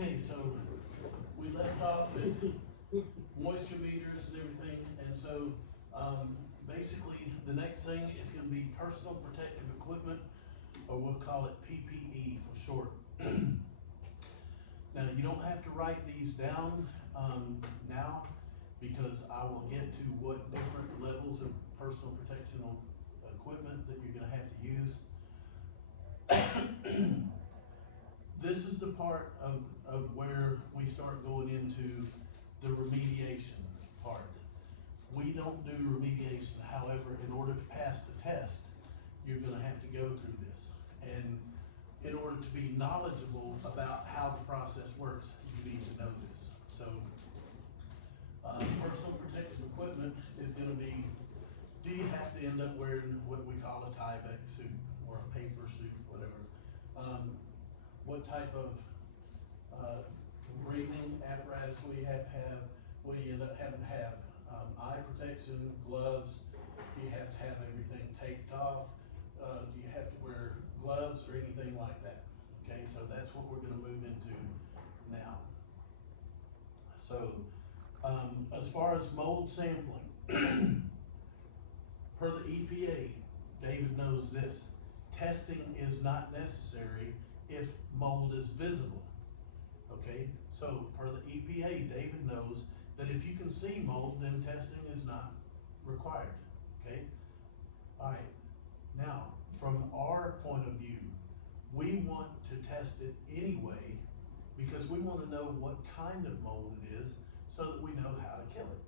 Okay, so we left off at moisture meters and everything, and so, basically, the next thing is gonna be personal protective equipment, or we'll call it PPE for short. Now, you don't have to write these down, now, because I will get to what different levels of personal protection equipment that you're gonna have to use. This is the part of where we start going into the remediation part. We don't do remediation, however, in order to pass the test, you're gonna have to go through this. And in order to be knowledgeable about how the process works, you need to know this. So, personal protective equipment is gonna be, do you have to end up wearing what we call a Tyvek suit or a paper suit, whatever? What type of breathing apparatus we have to have, what do you end up having to have? Eye protection, gloves, do you have to have everything taped off? Do you have to wear gloves or anything like that? Okay, so that's what we're gonna move into now. So, as far as mold sampling, per the EPA, David knows this, testing is not necessary if mold is visible. Okay, so for the EPA, David knows that if you can see mold, then testing is not required. Okay, all right. Now, from our point of view, we want to test it anyway because we want to know what kind of mold it is so that we know how to kill it.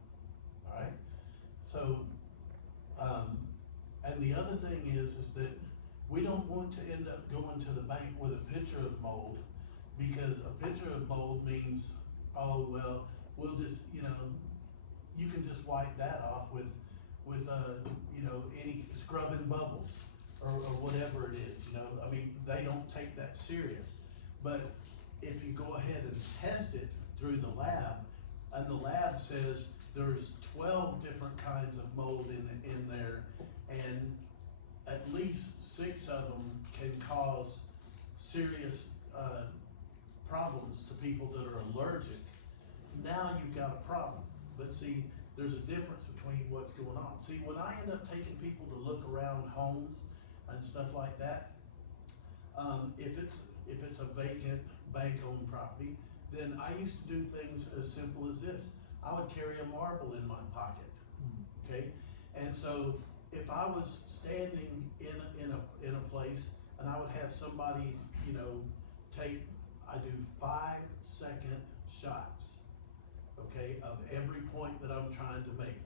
All right. So, and the other thing is that we don't want to end up going to the bank with a picture of mold, because a picture of mold means, oh, well, we'll just, you can just wipe that off with any scrubbing bubbles or whatever it is, I mean, they don't take that serious. But if you go ahead and test it through the lab, and the lab says there's 12 different kinds of mold in there, and at least 6 of them can cause serious problems to people that are allergic, now you've got a problem. But see, there's a difference between what's going on. See, when I end up taking people to look around homes and stuff like that, if it's a vacant bank-owned property, then I used to do things as simple as this. I would carry a marble in my pocket, okay? And so if I was standing in a place and I would have somebody, I do 5-second shots, okay, of every point that I'm trying to make.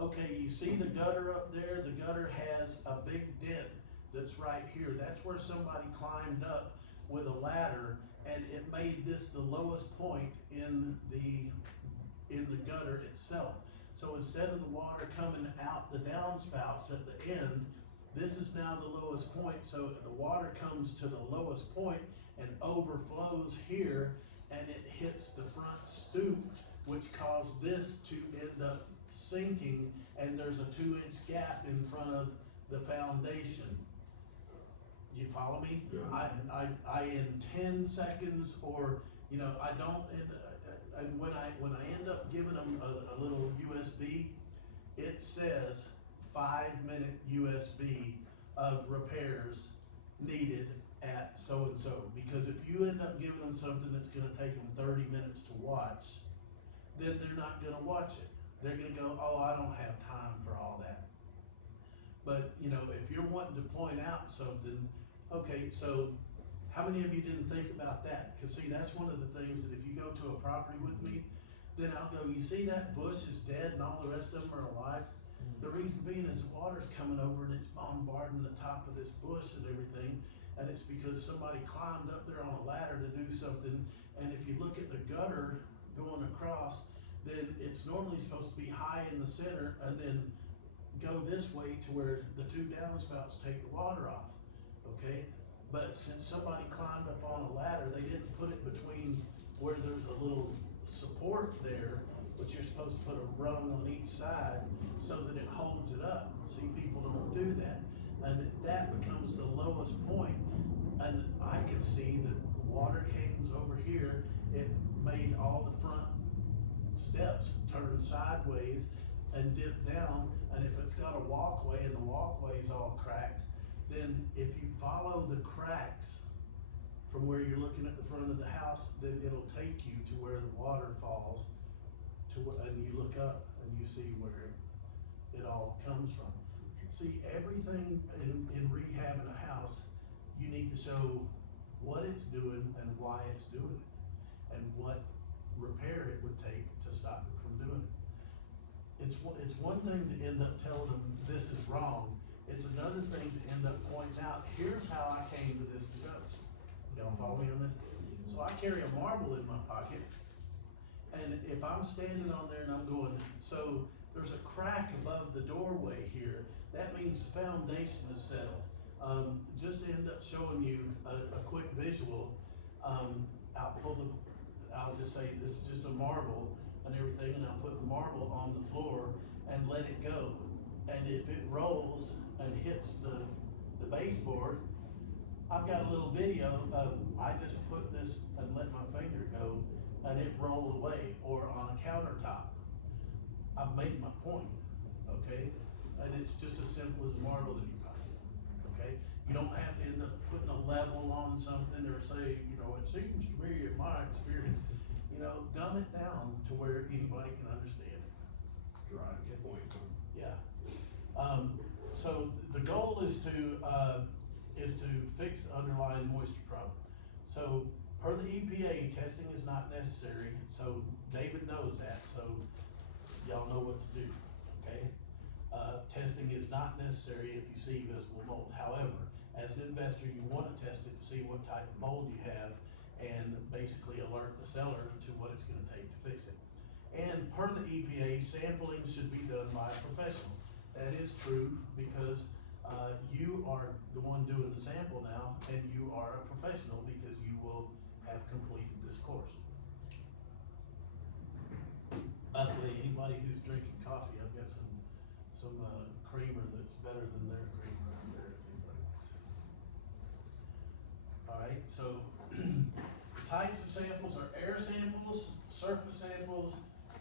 Okay, you see the gutter up there? The gutter has a big dent that's right here. That's where somebody climbed up with a ladder, and it made this the lowest point in the gutter itself. So instead of the water coming out the downspouts at the end, this is now the lowest point. So the water comes to the lowest point and overflows here, and it hits the front stoop, which caused this to end up sinking, and there's a 2-inch gap in front of the foundation. You follow me? Yeah. I in 10 seconds, or I don't. And when I end up giving them a little USB, it says 5-minute USB of repairs needed at so and so. Because if you end up giving them something that's going to take them 30 minutes to watch, then they're not going to watch it. They're going to go, oh, I don't have time for all that. But if you're wanting to point out something, okay, so how many of you didn't think about that? Because see, that's one of the things that if you go to a property with me, then I'll go, you see that bush is dead and all the rest of them are alive? The reason being is the water's coming over and it's bombarding the top of this bush and everything, and it's because somebody climbed up there on a ladder to do something. And if you look at the gutter going across, then it's normally supposed to be high in the center and then go this way to where the 2 downspouts take the water off, okay? But since somebody climbed up on a ladder, they didn't put it between where there's a little support there, but you're supposed to put a rung on each side so that it holds it up. See, people don't do that. And that becomes the lowest point. And I can see that the water came over here it made all the front steps turn sideways and dip down, and if it's got a walkway and the walkway's all cracked, then if you follow the cracks from where you're looking at the front of the house, then it'll take you to where the water falls and you look up and you see where it all comes from. See, everything in rehabbing a house, you need to show what it's doing and why it's doing it, and what repair it would take to stop it from doing it. It's one thing to end up telling them this is wrong. It's another thing to end up pointing out, here's how I came to this conclusion. Y'all follow me on this? So I carry a marble in my pocket, and if I'm standing on there and I'm going, so there's a crack above the doorway here, that means the foundation is settled. Just to end up showing you a quick visual, I'll just say this is just a marble and everything, and I'll put the marble on the floor and let it go. And if it rolls and hits the baseboard, I've got a little video of, I just put this and let my finger go and it rolled away, or on a countertop. I've made my point, okay? And it's just as simple as a marble in your pocket, okay? You don't have to end up putting a level on something or say, you know, it seems to me in my experience, you know, dumb it down to where anybody can understand it. Right, good point. Yeah. So the goal is to fix the underlying moisture problem. So per the EPA, testing is not necessary. So David knows that. So y'all know what to do. Okay. Testing is not necessary if you see visible mold. However, as an investor, you want to test it to see what type of mold you have, and basically alert the seller to what it's going to take to fix it. And per the EPA, sampling should be done by a professional. That is true because you are the one doing the sample now, and you are a professional because you will have completed this course. By the way, anybody who's drinking coffee, I've got some creamer that's better than their creamer out there if anybody wants it. All right, so the types of samples are air samples, surface samples,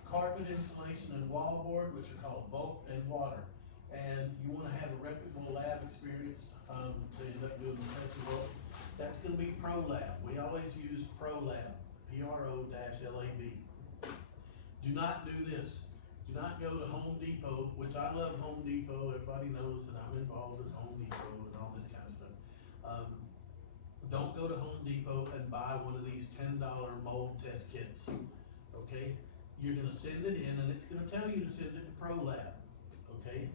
carpet insulation and wallboard, which are called bulk, and water. And you want to have a reputable lab experience to end up doing the test results. That's going to be ProLab. We always use ProLab, P-R-O-L-A-B. Do not do this. Do not go to Home Depot, which I love Home Depot. Everybody knows that I'm involved with Home Depot and all this kind of stuff. Don't go to Home Depot and buy one of these $10 mold test kits, okay? You're gonna send it in and it's gonna tell you to send it to ProLab, okay?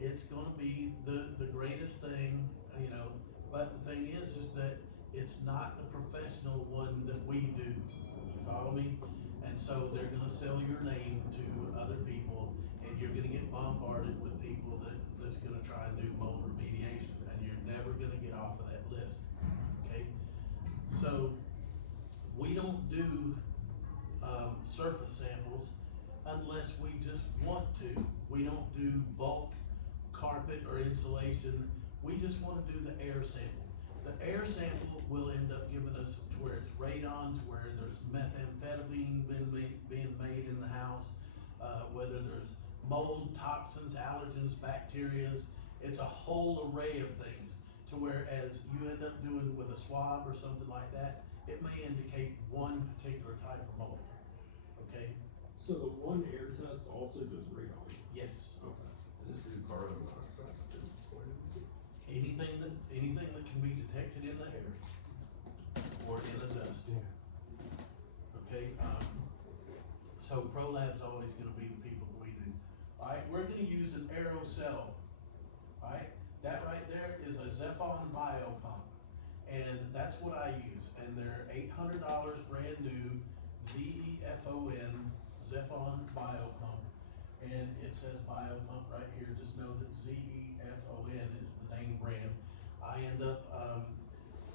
It's gonna be the greatest thing, you know, but the thing is that it's not the professional one that we do, you follow me? And so they're gonna sell your name to other people, and you're gonna get bombarded with people that's gonna try and do mold remediation, and you're never gonna get off of that list, okay? So we don't do surface samples unless we just want to. We don't do bulk carpet or insulation. We just want to do the air sample. The air sample will end up giving us to where it's radon, to where there's methamphetamine being made in the house, whether there's mold, toxins, allergens, bacterias. It's a whole array of things, to whereas you end up doing with a swab or something like that, it may indicate one particular type of mold, okay? So the one air test also does radon? Yes. Okay. Just do carbon monoxide. Anything that can be detected in the air or in the dust. Okay, so ProLab's always gonna be the people that we do. All right, we're gonna use an aerosol. All right, that right there is a Zephon Bio pump, and that's what I use. And they're $800 brand new, Z-E-F-O-N, Zephon Bio pump, and it says Bio pump right here. Just know that Z-E-F-O-N is the name brand. I end up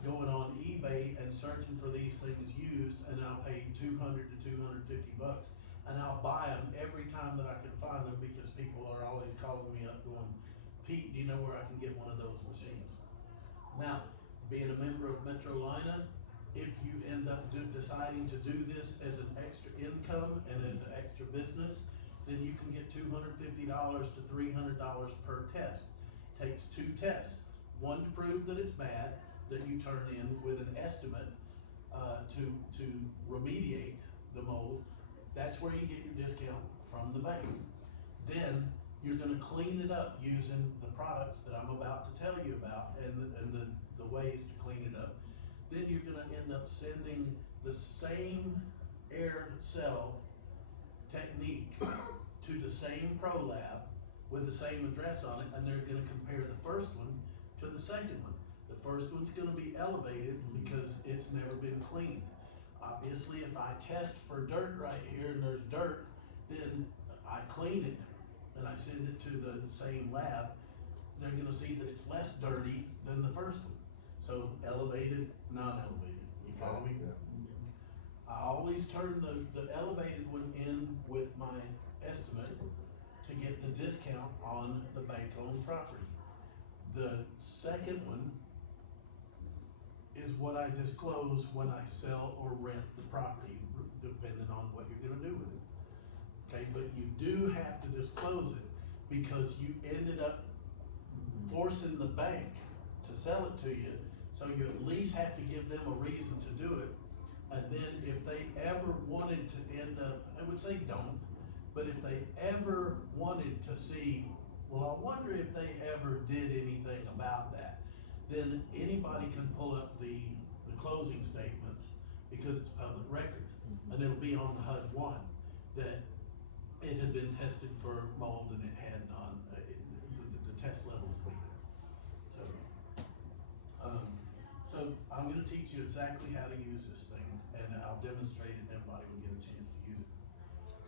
going on eBay and searching for these things used, and I'll pay $200 to $250, and I'll buy them every time that I can find them, because people are always calling me up going, Pete, do you know where I can get one of those machines? Now, being a member of Metrolina, if you end up deciding to do this as an extra income and as an extra business, then you can get $250 to $300 per test. Takes 2 tests, one to prove that it's bad, that you turn in with an estimate to remediate the mold. That's where you get your discount from the bank. Then you're gonna clean it up using the products that I'm about to tell you about and the ways to clean it up. Then you're gonna end up sending the same air cell technique to the same pro lab with the same address on it, and they're gonna compare the first one to the second one. The first one's gonna be elevated because it's never been cleaned. Obviously, if I test for dirt right here and there's dirt, then I clean it and I send it to the same lab, they're gonna see that it's less dirty than the first one. So elevated, non-elevated, you follow me? Yeah. I always turn the elevated one in with my estimate to get the discount on the bank-owned property. The second one is what I disclose when I sell or rent the property, depending on what you're gonna do with it. Okay, but you do have to disclose it because you ended up forcing the bank to sell it to you, so you at least have to give them a reason to do it. And then if they ever wanted to end up, I would say don't, but if they ever wanted to see, well, I wonder if they ever did anything about that, then anybody can pull up the closing statements because it's public record. And it'll be on the HUD-1 that it had been tested for mold and it had the test levels will be there. So I'm gonna teach you exactly how to use this thing, and I'll demonstrate it and everybody will get a chance to use it.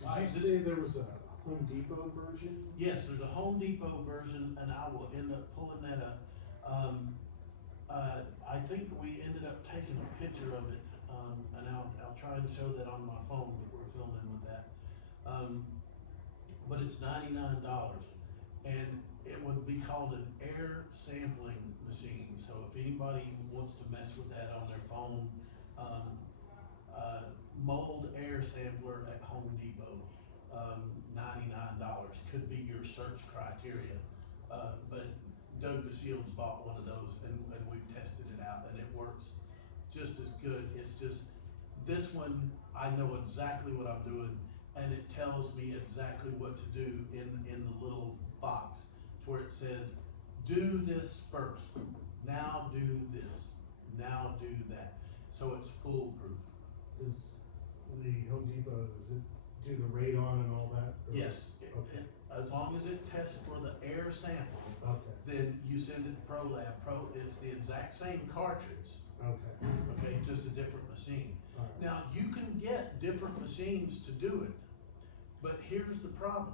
Did you say there was a Home Depot version? Yes, there's a Home Depot version, and I will end up pulling that up. I think we ended up taking a picture of it, and I'll try and show that on my phone, but we're filming with that. But it's $99, and it would be called an air sampling machine. So if anybody wants to mess with that on their phone, mold air sampler at Home Depot, $99 could be your search criteria. But Doug DeShields bought one of those and we've tested it out and it works just as good. It's just, this one, I know exactly what I'm doing and it tells me exactly what to do in the little box to where it says, do this first, now do this, now do that. So it's foolproof. Does the Home Depot, does it do the radon and all that? Or- Yes, Okay. as long as it tests for the air sample, Okay, then you send it to ProLab. It's the exact same cartridge, okay, okay, just a different machine. all right. Now, you can get different machines to do it, but here's the problem.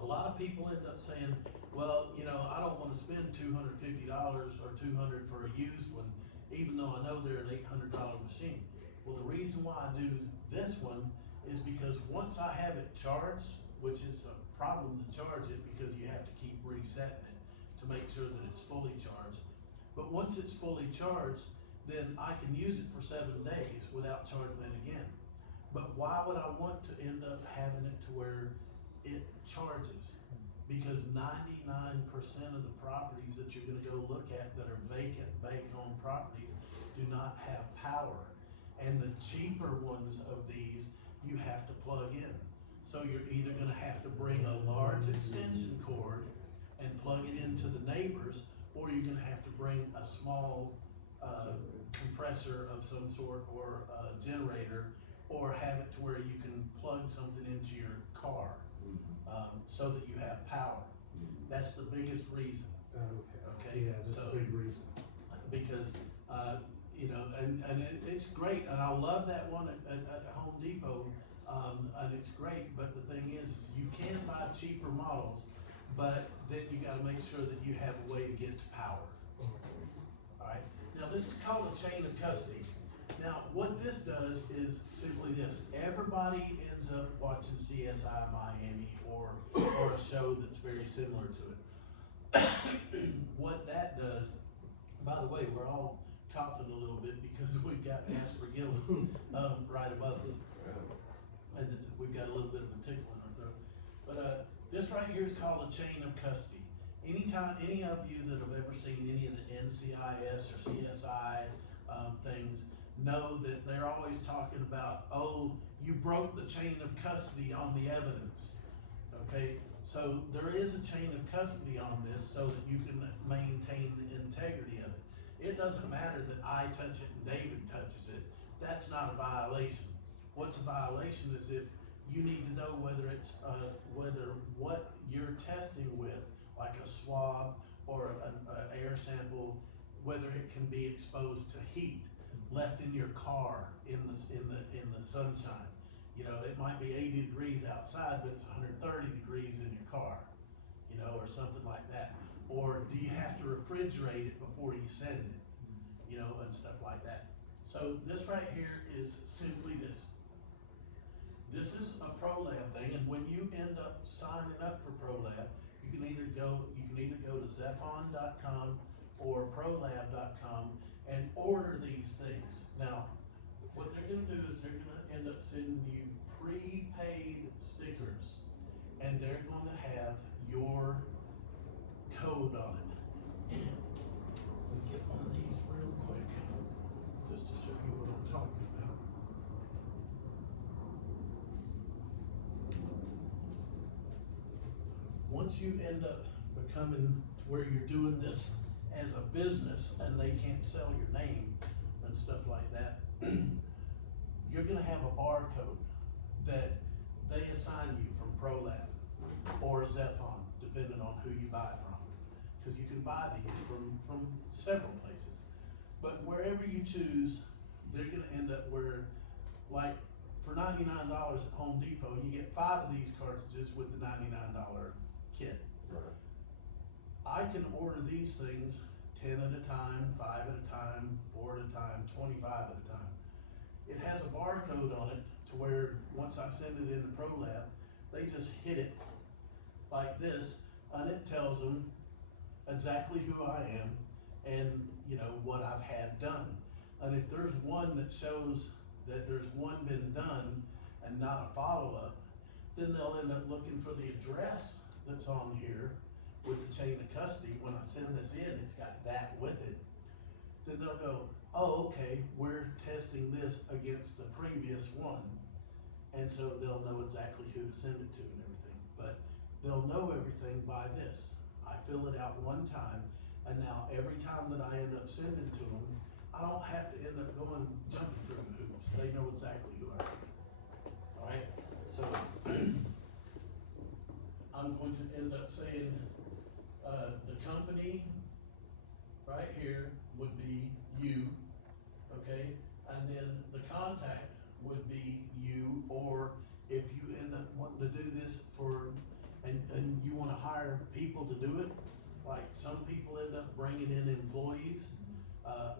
A lot of people end up saying, well, you know, I don't wanna spend $250 or $200 for a used one, even though I know they're an $800 machine. Well, the reason why I do this one is because once I have it charged, which is a problem to charge it because you have to keep resetting it to make sure that it's fully charged. But once it's fully charged, then I can use it for 7 days without charging it again. But why would I want to end up having it to where it charges? Because 99% of the properties that you're gonna go look at that are vacant, bank-owned properties do not have power. And the cheaper ones of these, you have to plug in. So you're either gonna have to bring a large extension cord and plug it into the neighbors, or you're gonna have to bring a small compressor of some sort or a generator, or have it to where you can plug something into your car, so that you have power. That's the biggest reason. Okay, Yeah, that's so- a big reason. Because, you know, and it's great, and I love that one at Home Depot, and it's great, but the thing is you can buy cheaper models, but then you gotta make sure that you have a way to get to power. Alright, now this is called a chain of custody. Now, what this does is simply this: everybody ends up watching CSI Miami or a show that's very similar to it. What that does, by the way, we're all coughing a little bit because we've got aspergillus, right above us. And we've got a little bit of a tickle in our throat. But, this right here is called a chain of custody. Anytime, any of you that have ever seen any of the NCIS or CSI, things, know that they're always talking about, oh, you broke the chain of custody on the evidence. Okay, so there is a chain of custody on this so that you can maintain the integrity of it. It doesn't matter that I touch it and David touches it. That's not a violation. What's a violation is if you need to know whether it's, whether what you're testing with, like a swab or an air sample, whether it can be exposed to heat, left in your car in the sunshine. You know, it might be 80 degrees outside, but it's 130 degrees in your car, you know, or something like that. Or do you have to refrigerate it before you send it, you know, and stuff like that. So this right here is simply this. This is a ProLab thing, and when you end up signing up for ProLab, you can either go to Zephon.com or ProLab.com and order these things. Now, what they're gonna do is they're gonna end up sending you prepaid stickers, and they're gonna have your code on it. And let me get one of these real quick, just to show you what I'm talking about. Once you end up becoming to where you're doing this as a business and they can't sell your name and stuff like that, you're gonna have a barcode that they assign you from ProLab or Zephon, depending on who you buy from. Cause you can buy these from several places. But wherever you choose, they're gonna end up where, like, for $99 at Home Depot, you get 5 of these cartridges with the $99 kit. Right. I can order these things 10 at a time, 5 at a time, 4 at a time, 25 at a time. It has a barcode on it to where once I send it into ProLab, they just hit it like this, and it tells them exactly who I am and, you know, what I've had done. And if there's one that shows that there's one been done and not a follow-up, then they'll end up looking for the address that's on here with the chain of custody. When I send this in, it's got that with it. Then they'll go, oh, okay, we're testing this against the previous one. And so they'll know exactly who to send it to and everything. But they'll know everything by this. I fill it out one time, and now every time that I end up sending to them, I don't have to end up jumping through hoops. They know exactly who I am. All right, so I'm going to end up saying, the company right here would be you, okay? And then the contact would be you, or if you end up wanting to do this and you wanna hire people to do it, like some people end up bringing in employees,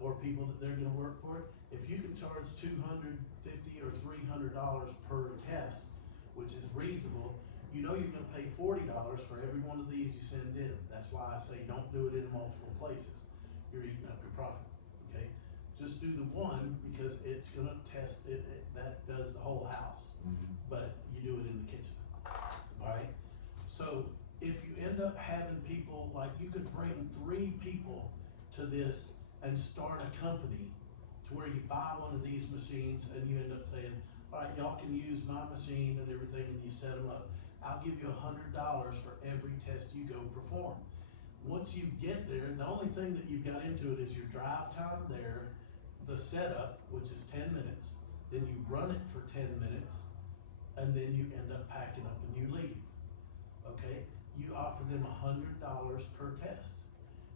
or people that they're gonna work for. If you can charge $250 or $300 per test, which is reasonable, you know you're gonna pay $40 for every one of these you send in. That's why I say don't do it in multiple places. You're eating up your profit, okay? Just do the one because it's gonna test it, that does the whole house, but you do it in the kitchen, all right? So if you end up having people, like you could bring 3 people to this and start a company to where you buy one of these machines and you end up saying, all right, y'all can use my machine and everything, and you set them up. I'll give you $100 for every test you go perform. Once you get there, the only thing that you've got into it is your drive time there, the setup, which is 10 minutes, then you run it for 10 minutes, and then you end up packing up and you leave, okay? You offer them $100 per test.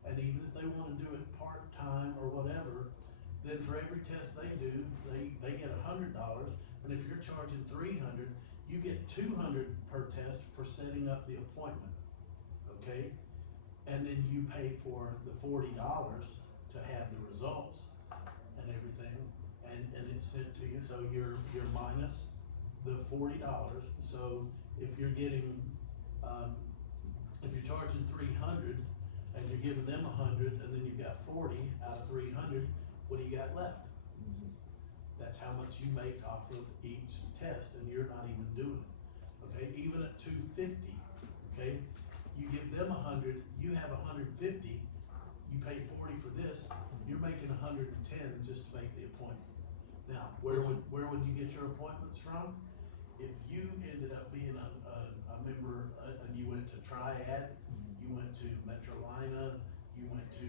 And even if they wanna do it part-time or whatever, then for every test they do, they get $100, and if you're charging $300, you get $200 per test for setting up the appointment, okay? And then you pay for the $40 to have the results and everything, and it's sent to you, so you're minus the $40. So if you're getting, if you're charging $300 and you're giving them $100, and then you've got 40 out of 300, well, left. That's how much you make off of each test, and you're not even doing it, okay? Even at 250, okay? You give them 100, you have 150, you pay 40 for this, you're making 110 just to make the appointment. Now, where would you get your appointments from? If you ended up being a member, and you went to Triad, you went to Metrolina, you went to,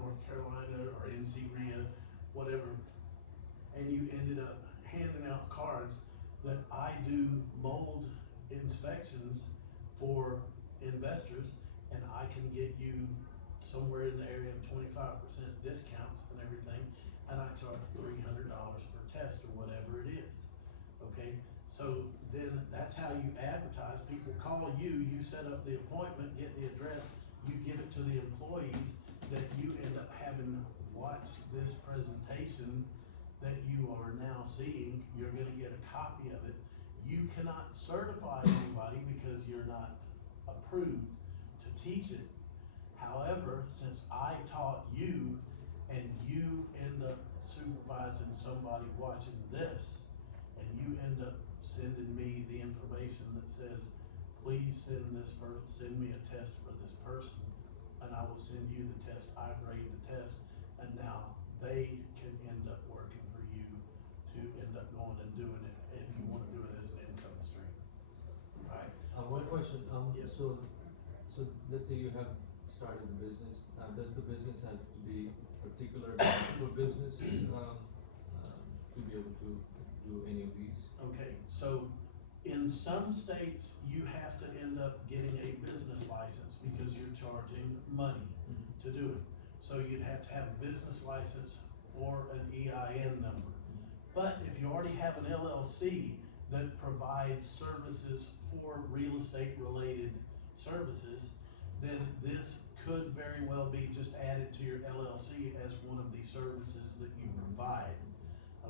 North Carolina or NC-RIA, whatever, and you ended up handing out cards that I do mold inspections for investors, and I can get you somewhere in the area of 25% discounts and everything, and I charge $300 per test or whatever it is, okay? So then that's how you advertise. People call you, you set up the appointment, get the address, you give it to the employees that you end up having watch this presentation that you are now seeing. You're gonna get a copy of it. You cannot certify anybody because you're not approved to teach it. However, since I taught you and you end up supervising somebody watching this, and you end up sending me the information that says, please send me a test for this person, and I will send you the test, I grade the test, and now they can end up working for you to end up going and doing it if you wanna do it as an income stream. Right? One question, Yes. so let's say you have started a business, does the business have to be particular for business, to be able to do any of these? Okay, so in some states, you have to end up getting a business license because you're charging money to do it. So you'd have to have a business license or an EIN number. But if you already have an LLC that provides services for real estate related services, then this could very well be just added to your LLC as one of the services that you provide,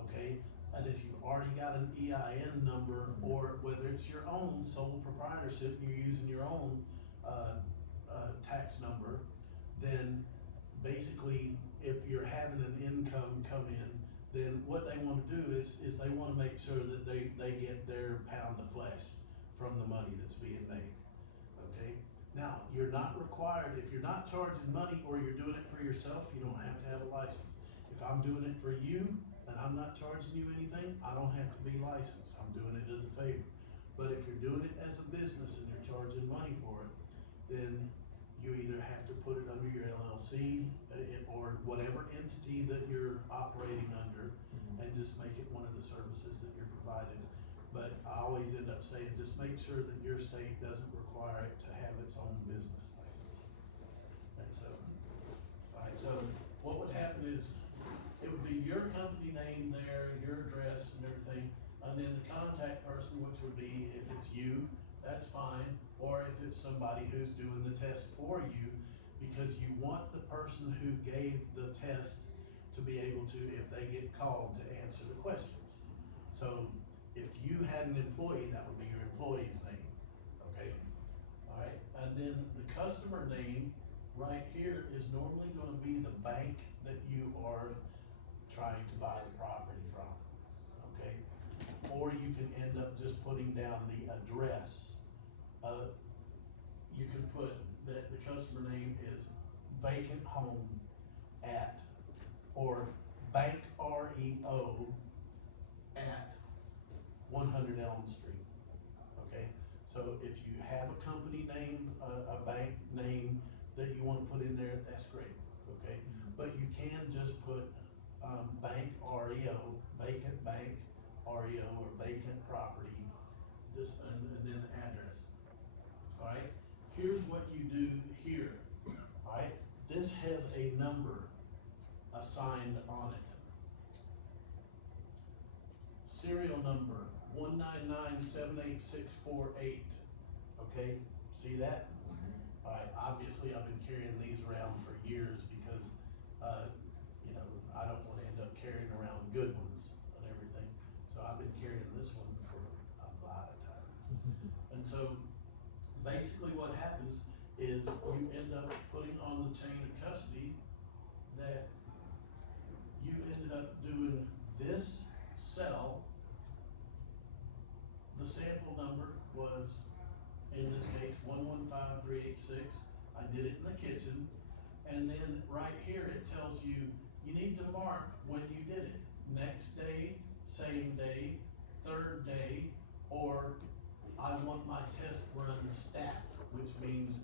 okay? And if you've already got an EIN number, or whether it's your own sole proprietorship, you're using your own, tax number, then basically, if you're having an income come in, then what they wanna do is they wanna make sure that they get their pound of flesh from the money that's being made, okay? Now, you're not required, if you're not charging money or you're doing it for yourself, you don't have to have a license. If I'm doing it for you and I'm not charging you anything, I don't have to be licensed, I'm doing it as a favor. But if you're doing it as a business and you're charging money for it, then you either have to put it under your LLC, or whatever entity that you're operating under, and just make it one of the services that you're providing. But I always end up saying, just make sure that your state doesn't require it to have its own business license. And so, alright, so what would happen is, it would be your company name there, your address and everything, and then the contact person, which would be, if it's you, that's fine, or if it's somebody who's doing the test for you, because you want the person who gave the test to be able to, if they get called, to answer the questions. So, if you had an employee, that would be your employee's name, okay? Alright, and then the customer name right here is normally gonna be the bank that you are trying to buy the property from, okay? Or you can end up just putting down the address. You can put that the customer name is vacant home at, or bank REO at 100 Elm Street, okay? So if you have a company name, a bank name that you wanna put in there, that's great, okay? But you can just put, bank REO, vacant bank REO, or vacant property, just, and then the address, alright? Here's what you do here, alright? This has a number assigned on it. Serial number 199-78648, okay? See that? Alright, obviously I've been carrying these around for years because, you know, I don't wanna end up carrying around good ones and everything. So I've been carrying this one for a lot of time. And so, basically what happens is you end up putting on the chain of custody that 6. I did it in the kitchen. And then right here, it tells you, you need to mark when you did it. Next day, same day, third day, or I want my test run stat, which means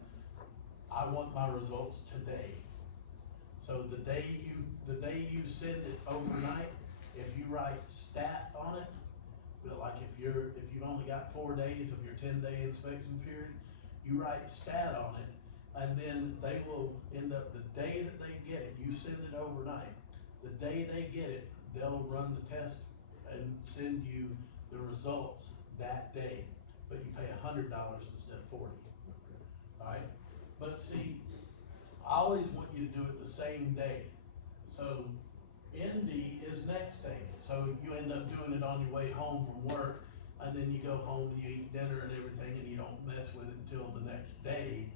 I want my results today. So the day you send it overnight, if you write stat on it, but like if you've only got 4 days of your 10-day inspection period, you write stat on it, and then they will end up, the day that they get it, you send it overnight, the day they get it, they'll run the test and send you the results that day, but you pay $100 instead of $40. Alright, but see, I always want you to do it the same day. So Indy is next day, so you end up doing it on your way home from work, and then you go home and you eat dinner and everything, and you don't mess with it until the next day.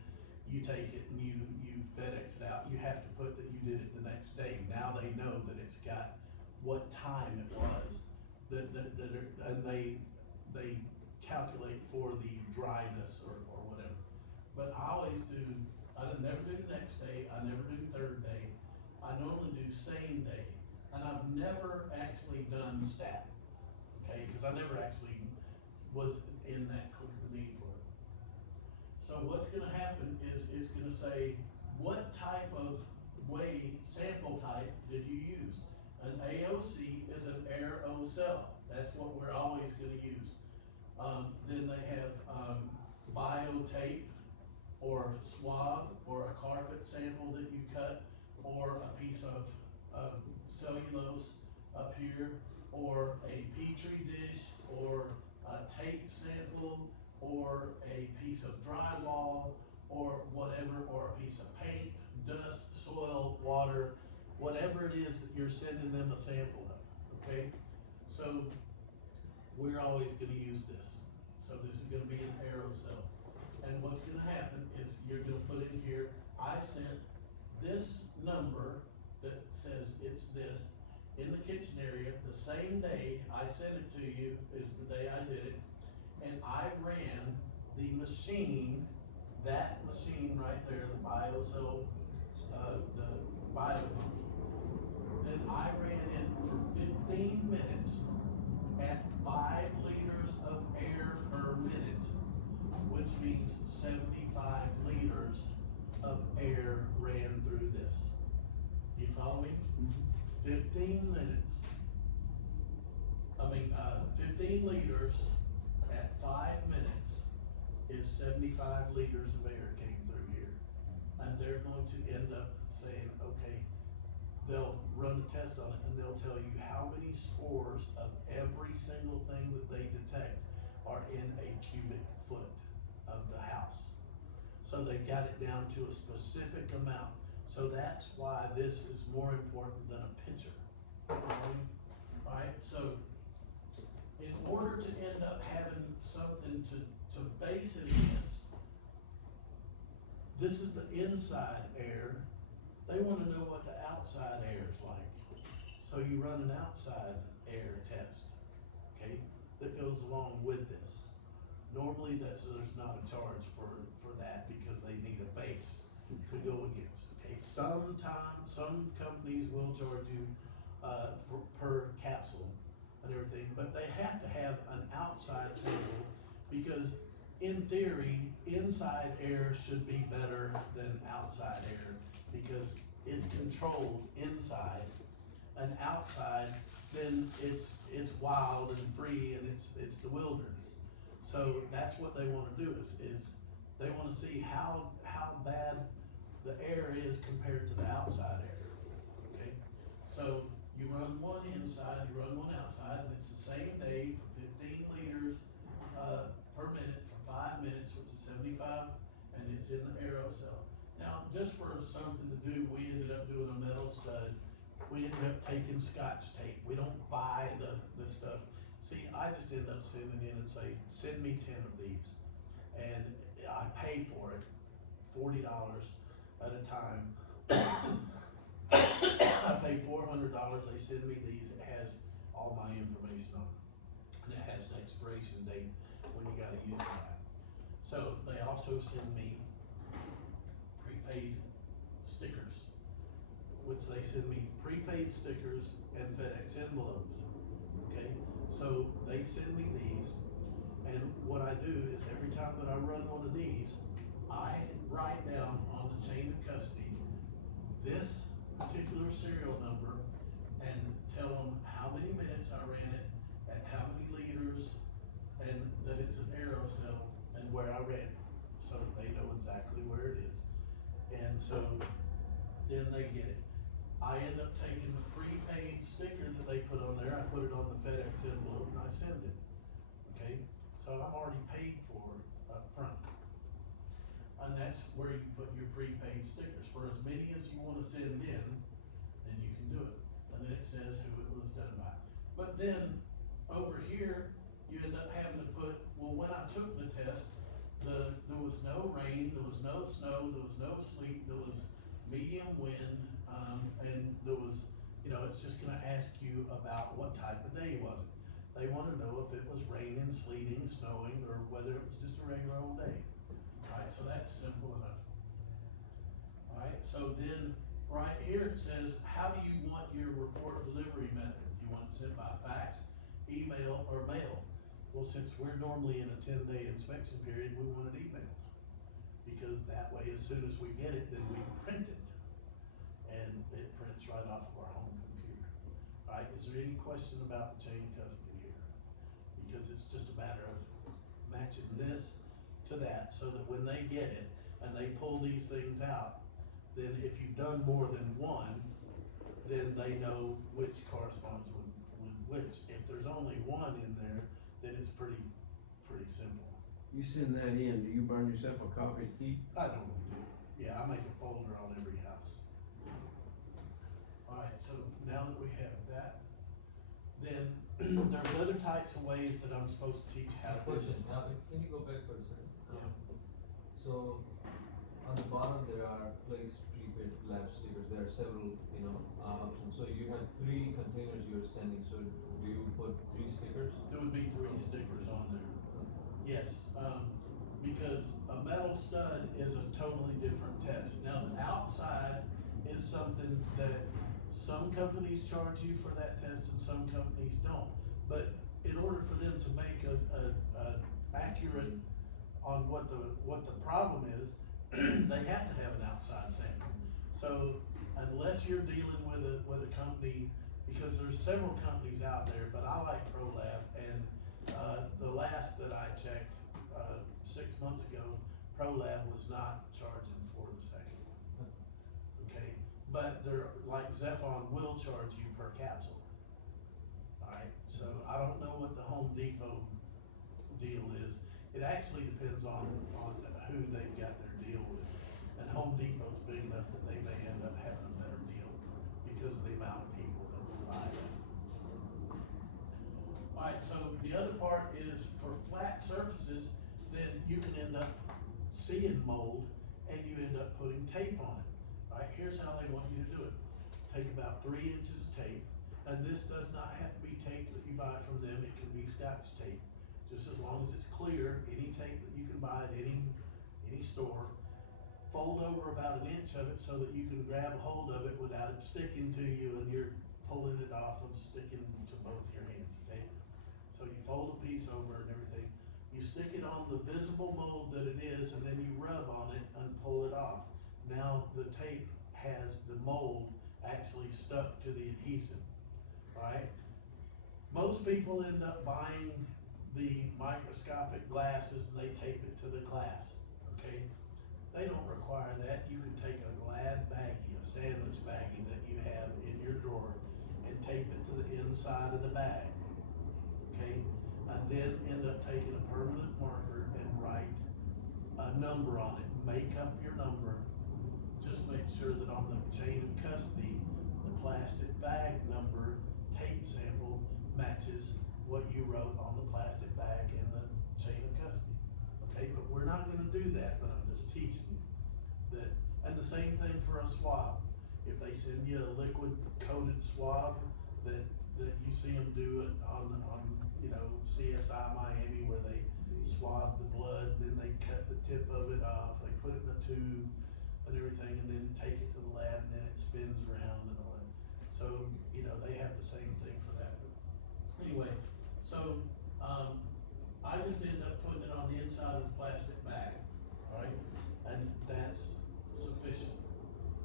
You take it and you FedEx it out. You have to put that you did it the next day. Now they know that it's got what time it was, and they calculate for the dryness or whatever. But I always do, I never do the next day, I never do third day, I normally do same day, and I've never actually done stat, okay, because I never actually was in that quick of a need for it. So what's gonna happen is it's gonna say, what type of sample type did you use? An AOC is an aerosol, that's what we're always gonna use. Then they have biotape, or swab, or a carpet sample that you cut, or a piece of cellulose up here, or a petri dish, or a tape sample, or a piece of drywall, or whatever, or a piece of paint, dust, soil, water, whatever it is that you're sending them a sample of, okay? So we're always gonna use this. So this is gonna be an aerosol. And what's gonna happen is you're gonna put in here, I sent this number that says it's this in the kitchen area, the same day I sent it to you is the day I did it, and I ran the machine, that machine right there, the BioCell, the BioPump. Then I ran it for 15 minutes at 5 liters of air per minute, which means 75 liters of air ran through this. Do you follow me? 15 minutes. 15 liters at 5 minutes is 75 liters of air came through here. And they're going to end up saying, okay, they'll run a test on it and they'll tell you how many spores of every single thing that they detect are in a cubic foot of the house. So they've got it down to a specific amount. So that's why this is more important than a pitcher. Alright, so in order to end up having something to base it against, this is the inside air. They want to know what the outside air is like. So you run an outside air test, okay, that goes along with this. Normally there's not a charge for that because they need a base to go against, okay? Sometimes, some companies will charge you per capsule and everything, but they have to have an outside sample because in theory, inside air should be better than outside air because it's controlled inside, and outside, then it's wild and free and it's the wilderness. So that's what they want to do is they want to see how bad the air is compared to the outside air, okay? So you run one inside, you run one outside, and it's the same day for 15 liters per minute for 5 minutes, which is 75, and it's in the aerosol. Now, just for something to do, we ended up doing a metal stud. We ended up taking Scotch tape. We don't buy the stuff. See, I just end up sending in and say, send me 10 of these. And I pay for it, $40 at a time. I pay $400, they send me these, it has all my information on it. And it has an expiration date when you gotta use that. So they also send me prepaid stickers, which they send me prepaid stickers and FedEx envelopes, okay? So they send me these, and what I do is every time that I run one of these, I write down on the chain of custody this particular serial number and tell them how many minutes I ran it, at how many liters, and that it's an aerosol and where I ran it, so they know exactly where it is. And so then they get it. I end up taking the prepaid sticker that they put on there, I put it on the FedEx envelope and I send it, okay? So I'm already paid for up front. And that's where you put your prepaid stickers, for as many as you wanna send in, then you can do it. And then it says who it was done by. But then, over here, you end up having to put, well, when I took the test, there was no rain, there was no snow, there was no sleet, there was medium wind, and there was, you know, it's just gonna ask you about what type of day was it. They wanna know if it was raining, sleeting, snowing, or whether it was just a regular old day. Alright, so that's simple enough. Alright, so then, right here it says, how do you want your report delivery method? Do you want it sent by fax, email, or mail? Well, since we're normally in a 10-day inspection period, we want it emailed. Because that way, as soon as we get it, then we print it. And it prints right off of our home computer. Alright, is there any question about the chain of custody here? Because it's just a matter of matching this to that, so that when they get it, and they pull these things out, then if you've done more than one, then they know which corresponds with which. If there's only one in there, then it's pretty simple. You send that in, do you burn yourself a copy to keep? I normally do. Yeah, I make a folder on every house. Alright, so now that we have that, then there's other types of ways that I'm supposed to teach how to do Question, this. can you go back for a second? Yeah. So, on the bottom there are place prepaid lab stickers, there are several, options, so you have 3 containers you're sending, so do you put 3 stickers? There would be 3 stickers on there. Yes, because a metal stud is a totally different test. Now, the outside is something that some companies charge you for that test and some companies don't. But in order for them to make a accurate on what the problem is, they have to have an outside sample. So unless you're dealing with a company, because there's several companies out there, but I like ProLab, and the last that I checked 6 months ago, ProLab was not charging for the second one. Okay, but they're like Zephon will charge you per capsule. Alright, so I don't know what the Home Depot deal is. It actually depends on who they've got their deal with. And Home Depot's big enough that they may end up having a better deal because of the amount of people that will buy that. Alright, so the other part is for flat surfaces, then you can end up seeing mold and you end up putting tape on it. Alright, here's how they want you to do it. Take about 3 inches of tape, and this does not have to be tape that you buy from them, it can be Scotch tape. Just as long as it's clear, any tape that you can buy at any store, fold over about 1 inch of it so that you can grab a hold of it without it sticking to you and you're pulling it off and sticking to both your hands, okay? So you fold a piece over and everything, you stick it on the visible mold that it is, and then you rub on it and pull it off. Now the tape has the mold actually stuck to the adhesive, alright? Most people end up buying the microscopic glasses and they tape it to the glass, okay? They don't require that. You can take a Glad baggie, a sandwich baggie that you have in your drawer, and tape it to the inside of the bag, okay? And then end up taking a permanent marker and write a number on it. Make up your number. Just make sure that on the chain of custody, the plastic bag number tape sample matches what you wrote on the plastic bag in the chain of custody. Okay, but we're not gonna do that, but I'm just teaching you that. And the same thing for a swab. If they send you a liquid coated swab that you see them do it on CSI Miami, where they swab the blood, then they cut the tip of it off, they put it in a tube, and everything, and then take it to the lab, and then it spins around and all that. So, you know, they have the same thing for that. Anyway, so, I just ended up putting it on the inside of the plastic bag, alright? And that's sufficient.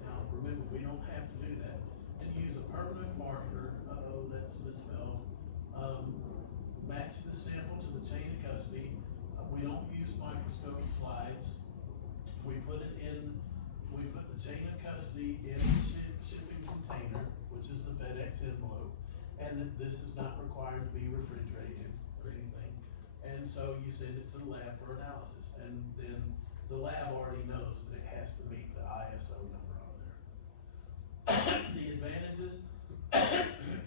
Now, remember, we don't have to do that. And use a permanent marker, that's misspelled, match the sample to the chain of custody. We don't use microscope slides. We put the chain of custody in the shipping container, which is the FedEx envelope. And this is not required to be refrigerated or anything. And so you send it to the lab for analysis, and then the lab already knows that it has to meet the ISO number on there. The advantages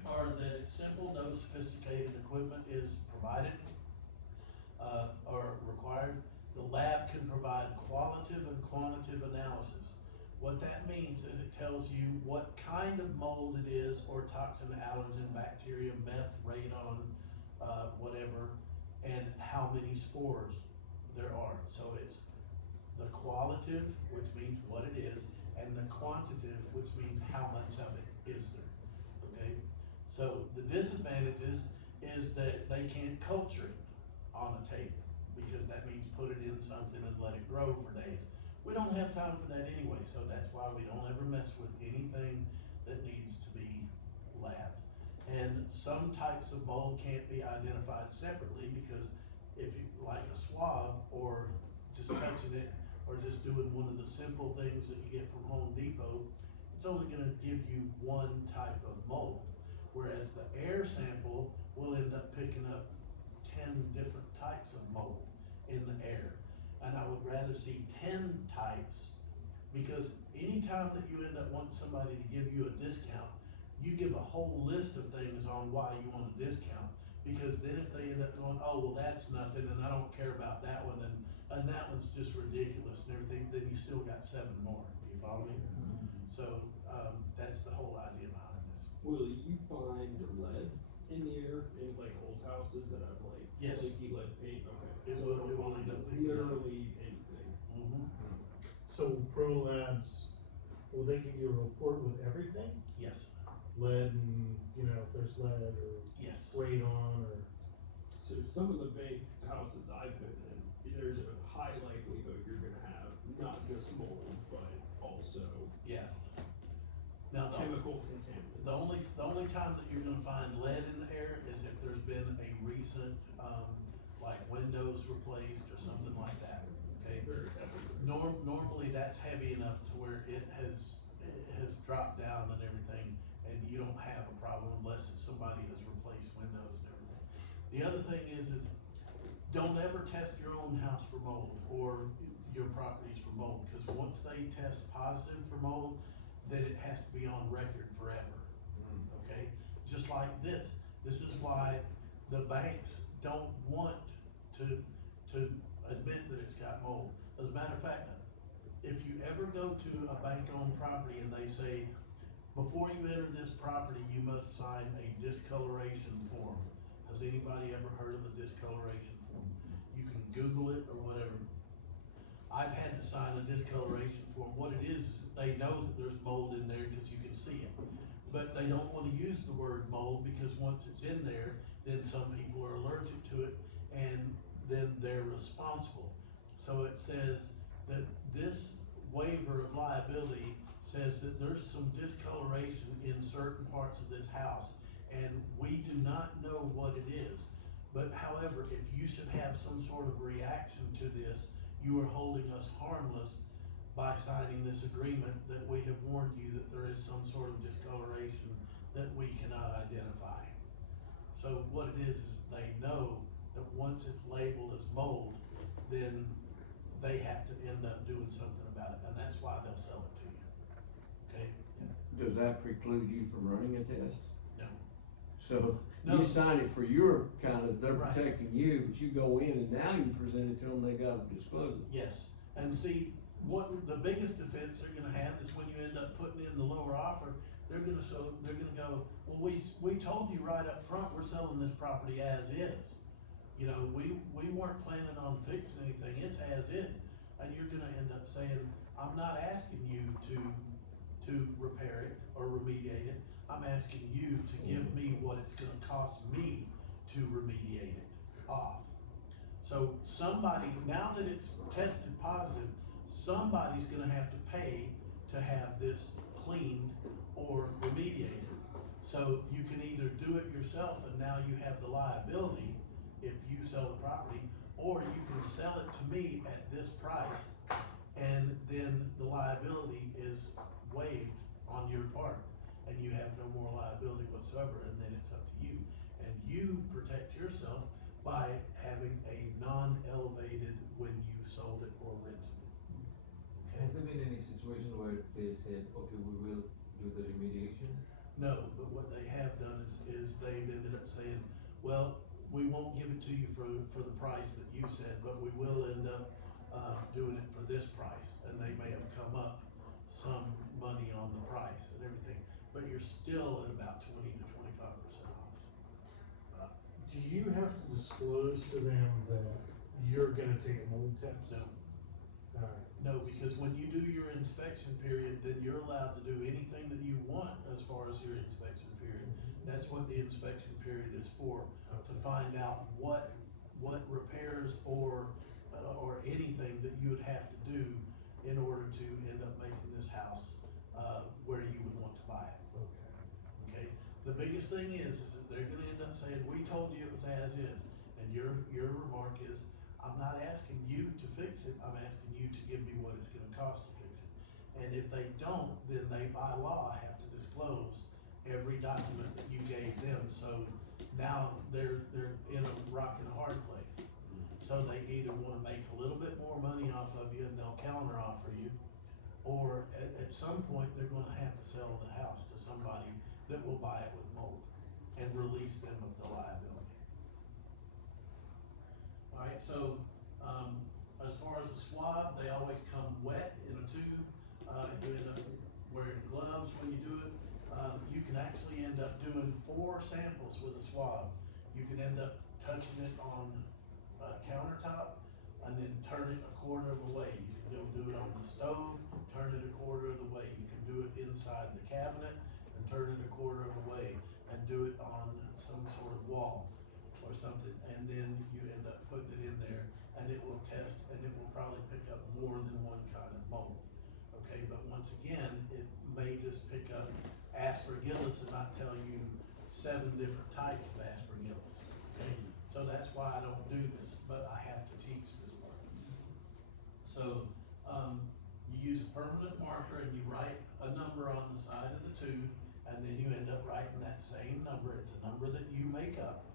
are that it's simple, no sophisticated equipment is provided, or required. The lab can provide qualitative and quantitative analysis. What that means is it tells you what kind of mold it is, or toxin, allergen, bacteria, meth, radon, whatever, and how many spores there are. So it's the qualitative, which means what it is, and the quantitative, which means how much of it is there, okay? So the disadvantages is that they can't culture it on a table, because that means put it in something and let it grow for days. We don't have time for that anyway, so that's why we don't ever mess with anything that needs to be labbed. And some types of mold can't be identified separately, because if you, like a swab, or just touching it, or just doing one of the simple things that you get from Home Depot, it's only gonna give you one type of mold. Whereas the air sample will end up picking up 10 different types of mold in the air. And I would rather see 10 types, because anytime that you end up wanting somebody to give you a discount, you give a whole list of things on why you want a discount. Because then if they end up going, oh, well, that's nothing, and I don't care about that one, and that one's just ridiculous and everything, then you still got 7 more. You follow me? So, that's the whole idea behind this. Will you find lead in the air in like old houses that have like Yes. flaky lead paint? Okay. It So will it'll end up find picking up. literally anything. So Pro Labs, will they give you a report with everything? Yes, Lead and, you know, if there's lead or yes. radon or, So some of the big houses I've been in, there's a high likelihood you're gonna have not just mold, but also Yes. Now, chemical contaminants. the only time that you're gonna find lead in the air is if there's been a recent, like windows replaced or something like that, okay? Very heavy. Normally that's heavy enough to where it has dropped down and everything, and you don't have a problem unless somebody has replaced windows and everything. The other thing is don't ever test your own house for mold, or your properties for mold, because once they test positive for mold, then it has to be on record forever, okay? Just like this is why the banks don't want to admit that it's got mold. As a matter of fact, if you ever go to a bank-owned property and they say, before you enter this property, you must sign a discoloration form. Has anybody ever heard of a discoloration form? You can Google it or whatever. I've had to sign a discoloration form. What it is they know that there's mold in there because you can see it. But they don't want to use the word mold, because once it's in there, then some people are allergic to it, and then they're responsible. So it says that this waiver of liability says that there's some discoloration in certain parts of this house, and we do not know what it is. But however, if you should have some sort of reaction to this, you are holding us harmless by signing this agreement that we have warned you that there is some sort of discoloration that we cannot identify. So what it is they know that once it's labeled as mold, then they have to end up doing something about it, and that's why they'll sell it to you. Okay? Does that preclude you from running a test? No. So No. you sign it for your kind of, they're Right. protecting you, but you go in and now you present it to them, they gotta disclose it. Yes, and see, what the biggest defense they're gonna have is when you end up putting in the lower offer, they're gonna go, well, we told you right up front, we're selling this property as is. You know, we weren't planning on fixing anything, it's as is. And you're gonna end up saying, I'm not asking you to repair it or remediate it. I'm asking you to give me what it's gonna cost me to remediate it off. So somebody, now that it's tested positive, somebody's gonna have to pay to have this cleaned or remediated. So you can either do it yourself and now you have the liability if you sell the property, or you can sell it to me at this price, and then the liability is waived on your part, and you have no more liability whatsoever, and then it's up to you. And you protect yourself by having a non-elevated when you sold it or rented it. Has Okay? there been any situation where they said, okay, we will do the remediation? No, but what they have done is they've ended up saying, well, we won't give it to you for the price that you said, but we will end up, doing it for this price, and they may have come up some money on the price and everything, but you're still at about 20 to 25% off. Do you have to disclose to them that you're gonna take a mold test? No, Alright, no, because when you do your inspection period, then you're allowed to do anything that you want as far as your inspection period. That's what the inspection period is for, to find out what repairs or anything that you would have to do in order to end up making this house, where you would want to buy it. okay. Okay, the biggest thing is that they're gonna end up saying, we told you it was as is, and your remark is, I'm not asking you to fix it, I'm asking you to give me what it's gonna cost to fix it. And if they don't, then they by law have to disclose every document that you gave them, so now they're in a rock and a hard place. So they either wanna make a little bit more money off of you and they'll counter offer you, or at some point, they're gonna have to sell the house to somebody that will buy it with mold and release them of the liability. Alright, so, as far as the swab, they always come wet in a tube, you end up wearing gloves when you do it. You can actually end up doing 4 samples with a swab. You can end up touching it on a countertop and then turn it a quarter of a way. You can go do it on the stove, turn it a quarter of the way. You can do it inside the cabinet and turn it a quarter of a way and do it on some sort of wall or something. And then you end up putting it in there and it will test and it will probably pick up more than one kind of mold. Okay, but once again, it may just pick up aspergillus and not tell you 7 different types of aspergillus. Okay, so that's why I don't do this, but I have to teach this part. So, you use a permanent marker and you write a number on the side of the tube, and then you end up writing that same number. It's a number that you make up,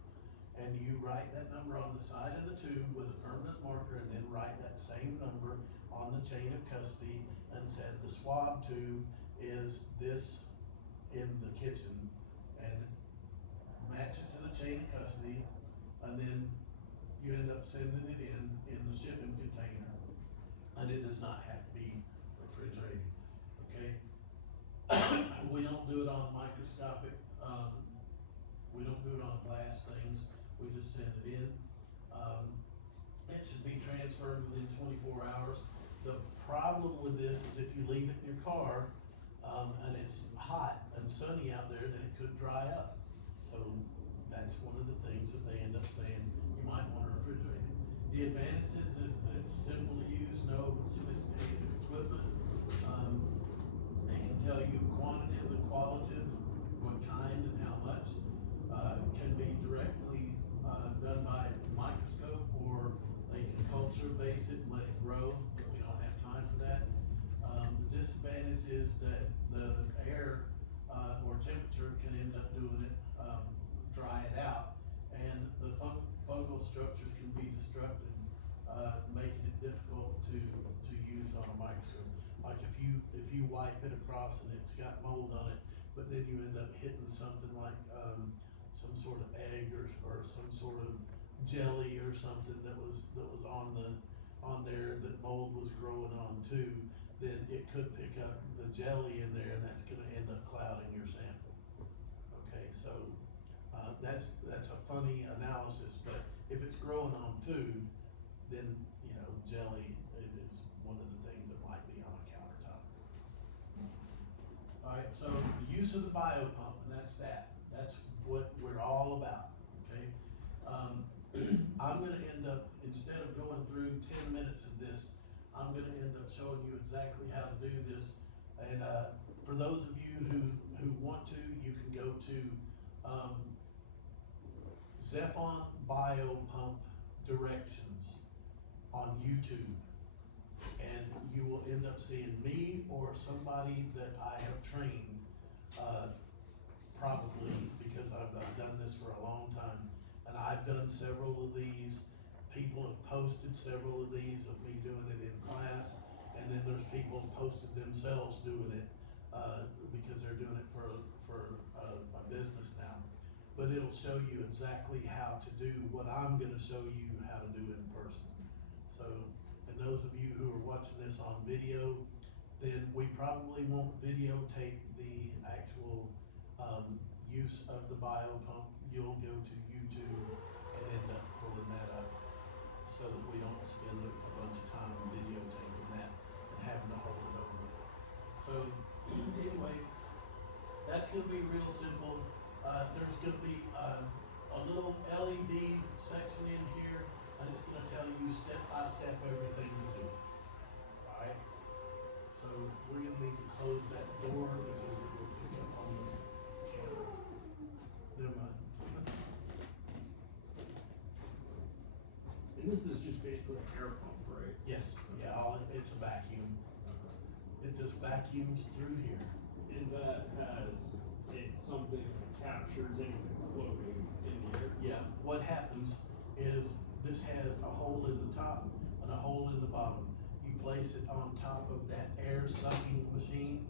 and you write that number on the side of the tube with a permanent marker, and then write that same number on the chain of custody, and said the swab tube is this in the kitchen, and match it to the chain of custody, and then you end up sending it in the shipping container, and it does not have to be refrigerated, okay? We don't do it on microscopic, we don't do it on glass things, we just send it in. It should be transferred within 24 hours. The problem with this is if you leave it in your car, and it's hot and sunny out there, then it could dry up. So that's one of the things that they end up saying, you might wanna refrigerate it. The advantages is that it's simple to use, no sophisticated equipment. It can tell you quantitative and qualitative, what kind and how much. Can be directly, done by microscope, or they can culture base it and let it grow, but we don't have time for that. The disadvantage is that the air, or temperature can end up doing it, dry it out, and the fungal structures can be destructive, making it difficult to use on a microscope. Like if you wipe it across and it's got mold on it, but then you end up hitting something like, some sort of egg or some sort of jelly or something that was on there that mold was growing on too, then it could pick up the jelly in there, and that's gonna end up clouding your sample. Okay, so, that's a funny analysis, but if it's growing on food, then, jelly is one of the things that might be on a Alright, so the use of the bio pump, and that's what we're all about, okay? I'm gonna end up, instead of going through 10 minutes of this, I'm gonna end up showing you exactly how to do this. And, for those of you who want to, you can go to, Zephon Bio Pump Directions on YouTube. And you will end up seeing me or somebody that I have trained, probably, because I've done this for a long time. And I've done several of these. People have posted several of these of me doing it in class. And then there's people posted themselves doing it, because they're doing it for my business now. But it'll show you exactly how to do what I'm gonna show you how to do in person. So, and those of you who are watching this on video, then we probably won't videotape the actual, use of the bio pump. You'll go to YouTube and end up pulling that up, so that we don't spend a bunch of time videotaping that and having to hold it over. So, anyway, that's gonna be real simple. There's gonna be, a little LED section in here, and it's gonna tell you step by step everything to do. Alright? So, we're gonna need to close that door because it will pick up on the camera. Never mind. And this is just basically an air pump, right? Yes, yeah, it's a vacuum. It just vacuums through here. And that has, it's something that captures anything floating in the air. Yeah, what happens is this has a hole in the top and a hole in the bottom. You place it on top of that air sucking machine,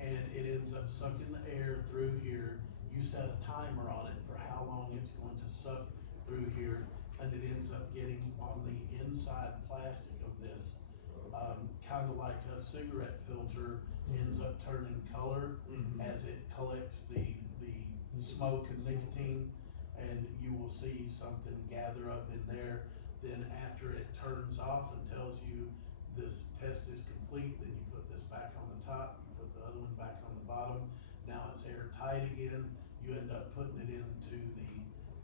and it ends up sucking the air through here. You set a timer on it for how long it's going to suck through here, and it ends up getting on the inside plastic of this, kind of like a cigarette filter ends up turning color as it collects the smoke and nicotine, and you will see something gather up in there. Then after it turns off and tells you this test is complete, then you put this back on the top, you put the other one back on the bottom. Now it's airtight again. You end up putting it into the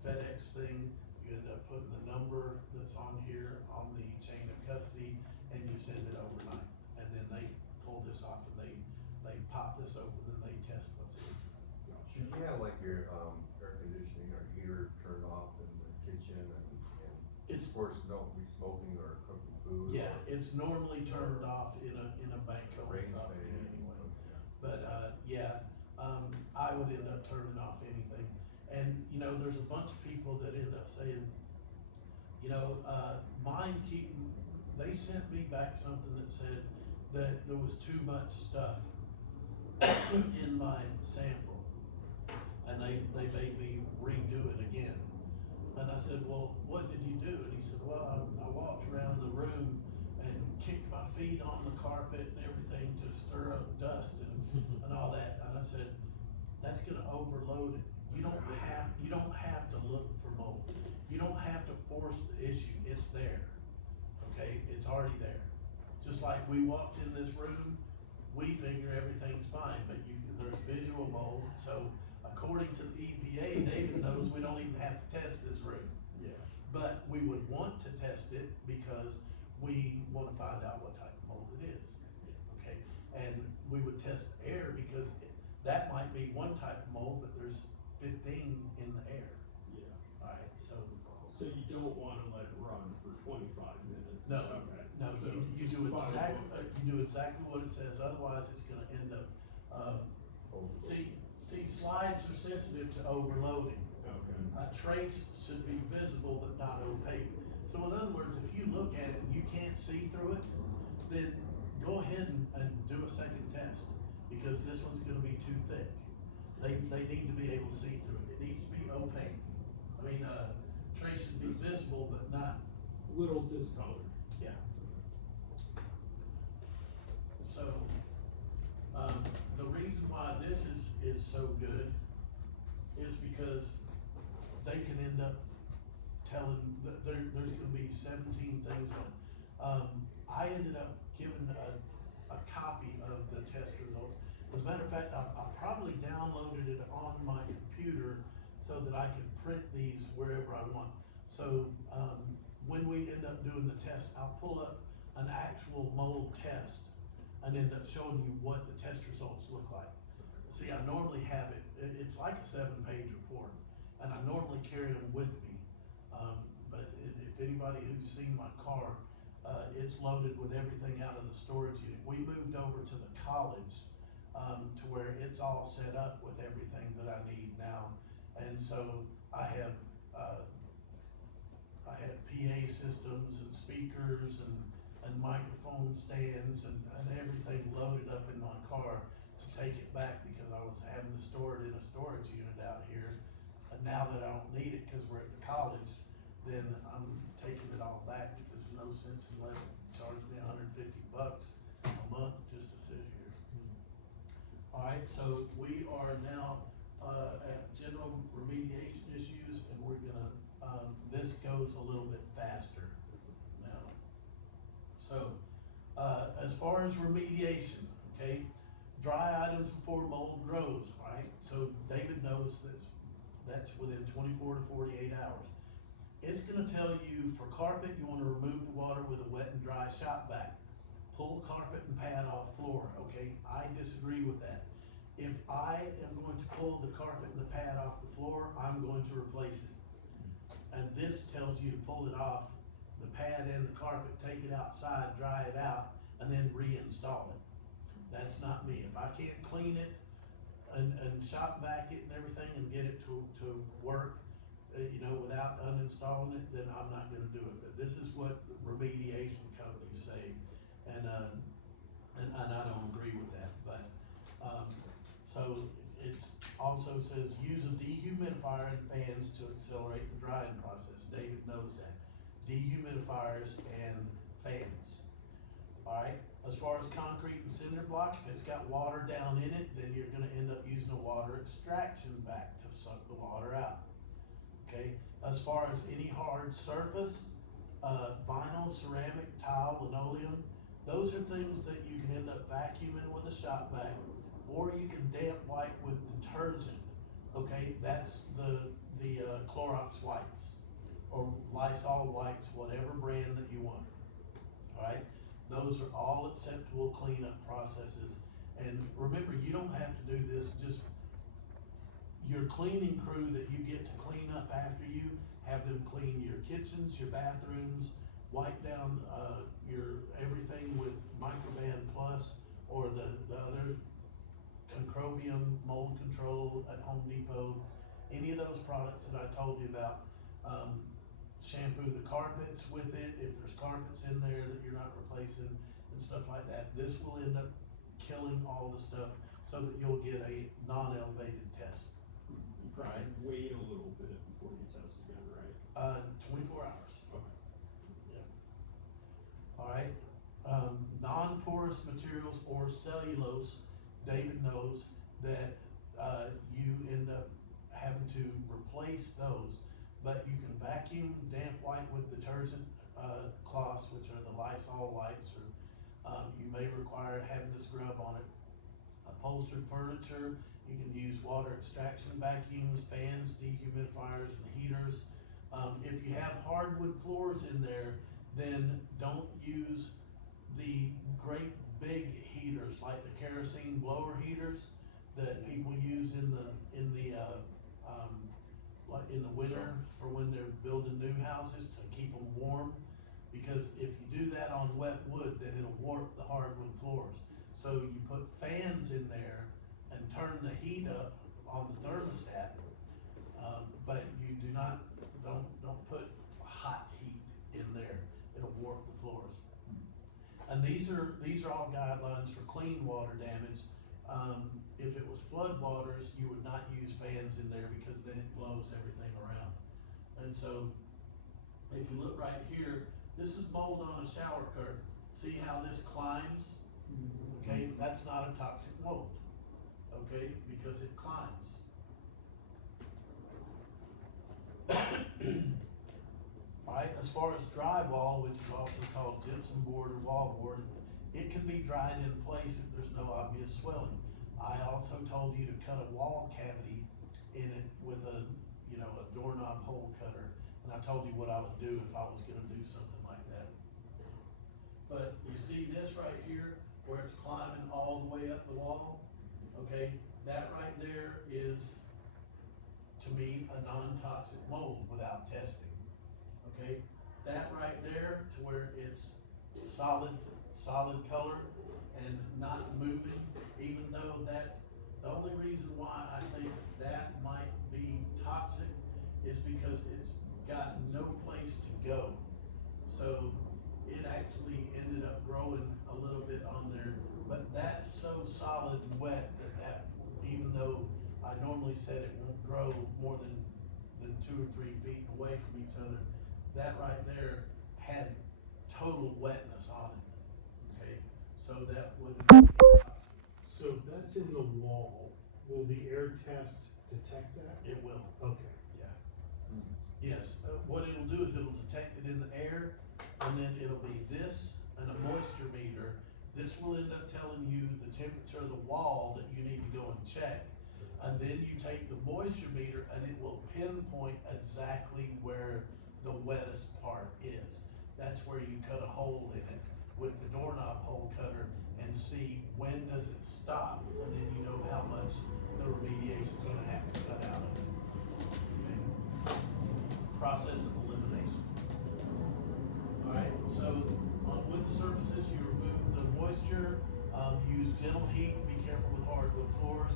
FedEx thing. You end up putting the number that's on here on the chain of custody, and you send it overnight. And then they pull this off and they pop this open and they test what's in. Should you have like your, air conditioning or heater turned off in the kitchen and It's, of course, don't be smoking or cooking food? yeah, it's normally turned off in a bank owned Range property fan. anyway. But, yeah, I would end up turning off anything. And, you know, there's a bunch of people that end up saying, you know, they sent me back something that said that there was too much stuff in my sample. And they made me redo it again. And I said, well, what did you do? And he said, well, I walked around the room and kicked my feet on the carpet and everything to stir up dust and all that. And I said, that's gonna overload it. You don't have to look for mold. You don't have to force the issue, it's there, okay? It's already there. Just like we walked in this room, we figure everything's fine, but there's visual mold, so according to the EPA, David knows we don't even have to test this room. Yeah. But we would want to test it because we wanna find out what type of mold it is, okay? And we would test air because that might be one type of mold, but there's 15 in the air, Yeah. alright, so. So you don't wanna let it run for 25 minutes? No, Okay. no, So you just do follow exactly what it says, otherwise it's gonna end up, see, slides are sensitive to overloading. Okay. A trace should be visible but not opaque. So in other words, if you look at it and you can't see through it, then go ahead and do a second test, because this one's gonna be too thick. They need to be able to see through it, it needs to be opaque. I mean, trace should be visible but not, Little discolored. yeah. So, the reason why this is so good is because they can end up telling, there's gonna be 17 things on it. I ended up giving a copy of the test results, As a matter of fact, I probably downloaded it on my computer so that I could print these wherever I want. So, when we end up doing the test, I'll pull up an actual mold test and end up showing you what the test results look like. See, I normally have it, it's like a 7-page report, and I normally carry them with me. But if anybody who's seen my car, it's loaded with everything out of the storage unit. We moved over to the college, to where it's all set up with everything that I need now. And so I have PA systems and speakers and microphone stands and everything loaded up in my car to take it back, because I was having to store it in a storage unit out here. And now that I don't need it because we're at the college, then I'm taking it all back, because there's no sense in letting it charge me $150 a month just to sit here. Alright, so we are now, at general remediation issues, and we're gonna, this goes a little bit faster now. So, as far as remediation, okay, dry items before mold grows, right? So David knows that's within 24 to 48 hours. It's gonna tell you for carpet, you wanna remove the water with a wet and dry shop vac. Pull carpet and pad off floor, okay? I disagree with that. If I am going to pull the carpet and the pad off the floor, I'm going to replace it. And this tells you to pull it off, the pad and the carpet, take it outside, dry it out, and then reinstall it. That's not me. If I can't clean it and shop vac it and everything and get it to work, without uninstalling it, then I'm not gonna do it. But this is what the remediation companies say, and I don't agree with that, but, so it's also says use a dehumidifier and fans to accelerate the drying process. David knows that. Dehumidifiers and fans. Alright, as far as concrete and cinder block, if it's got water down in it, then you're gonna end up using a water extraction vac to suck the water out. Okay, as far as any hard surface, vinyl, ceramic, tile, linoleum, those are things that you can end up vacuuming with a shop vac, or you can damp wipe with detergent. Okay, that's the Clorox wipes, or Lysol wipes, whatever brand that you want. Alright, those are all acceptable cleanup processes. And remember, you don't have to do this, just your cleaning crew that you get to clean up after you, have them clean your kitchens, your bathrooms, wipe down your everything with Microban Plus or the other Concrobium mold control at Home Depot. Any of those products that I told you about, shampoo the carpets with it if there's carpets in there that you're not replacing and stuff like that. This will end up killing all the stuff so that you'll get a non-elevated test. You probably wait a little bit before you test again, right? 24 hours. Okay. Yeah. Alright, non-porous materials or cellulose, David knows that, you end up having to replace those, but you can vacuum, damp wipe with detergent, cloths, which are the Lysol wipes, or, you may require having to scrub on it. Upholstered furniture, you can use water extraction vacuums, fans, dehumidifiers, and heaters. If you have hardwood floors in there, then don't use the great big heaters like the kerosene blower heaters that people use in the winter for when they're building new houses to keep them warm. Because if you do that on wet wood, then it'll warp the hardwood floors. So you put fans in there and turn the heat up on the thermostat, but you don't put hot heat in there. It'll warp the floors. And these are all guidelines for clean water damage. If it was flood waters, you would not use fans in there because then it blows everything around. And so, if you look right here, this is mold on a shower curtain. See how this climbs? Okay, that's not a toxic mold, okay, because it climbs. Alright, as far as drywall, which is also called gypsum board or wall board, it can be dried in place if there's no obvious swelling. I also told you to cut a wall cavity in it with a, you know, a doorknob hole cutter. And I told you what I would do if I was gonna do something like that. But you see this right here, where it's climbing all the way up the wall? Okay, that right there is, to me, a non-toxic mold without testing. Okay, that right there to where it's solid color and not moving, even though that's, the only reason why I think that might be toxic is because it's got no place to go. So it actually ended up growing a little bit on there, but that's so solid and wet that even though I normally said it won't grow more than 2 or 3 feet away from each other, that right there had total wetness on it, okay? So that would be toxic. So if that's in the wall, will the air test detect that? It will, Okay. yeah. Yes, what it'll do is it'll detect it in the air, and then it'll be this and a moisture meter. This will end up telling you the temperature of the wall that you need to go and check. And then you take the moisture meter and it will pinpoint exactly where the wettest part is. That's where you cut a hole in it with the doorknob hole cutter and see when does it stop, and then you know how much the remediation's gonna have to cut out of it. Okay? Process of elimination. Alright, so on wooden surfaces, you remove the moisture, use gentle heat, be careful with hardwood floors.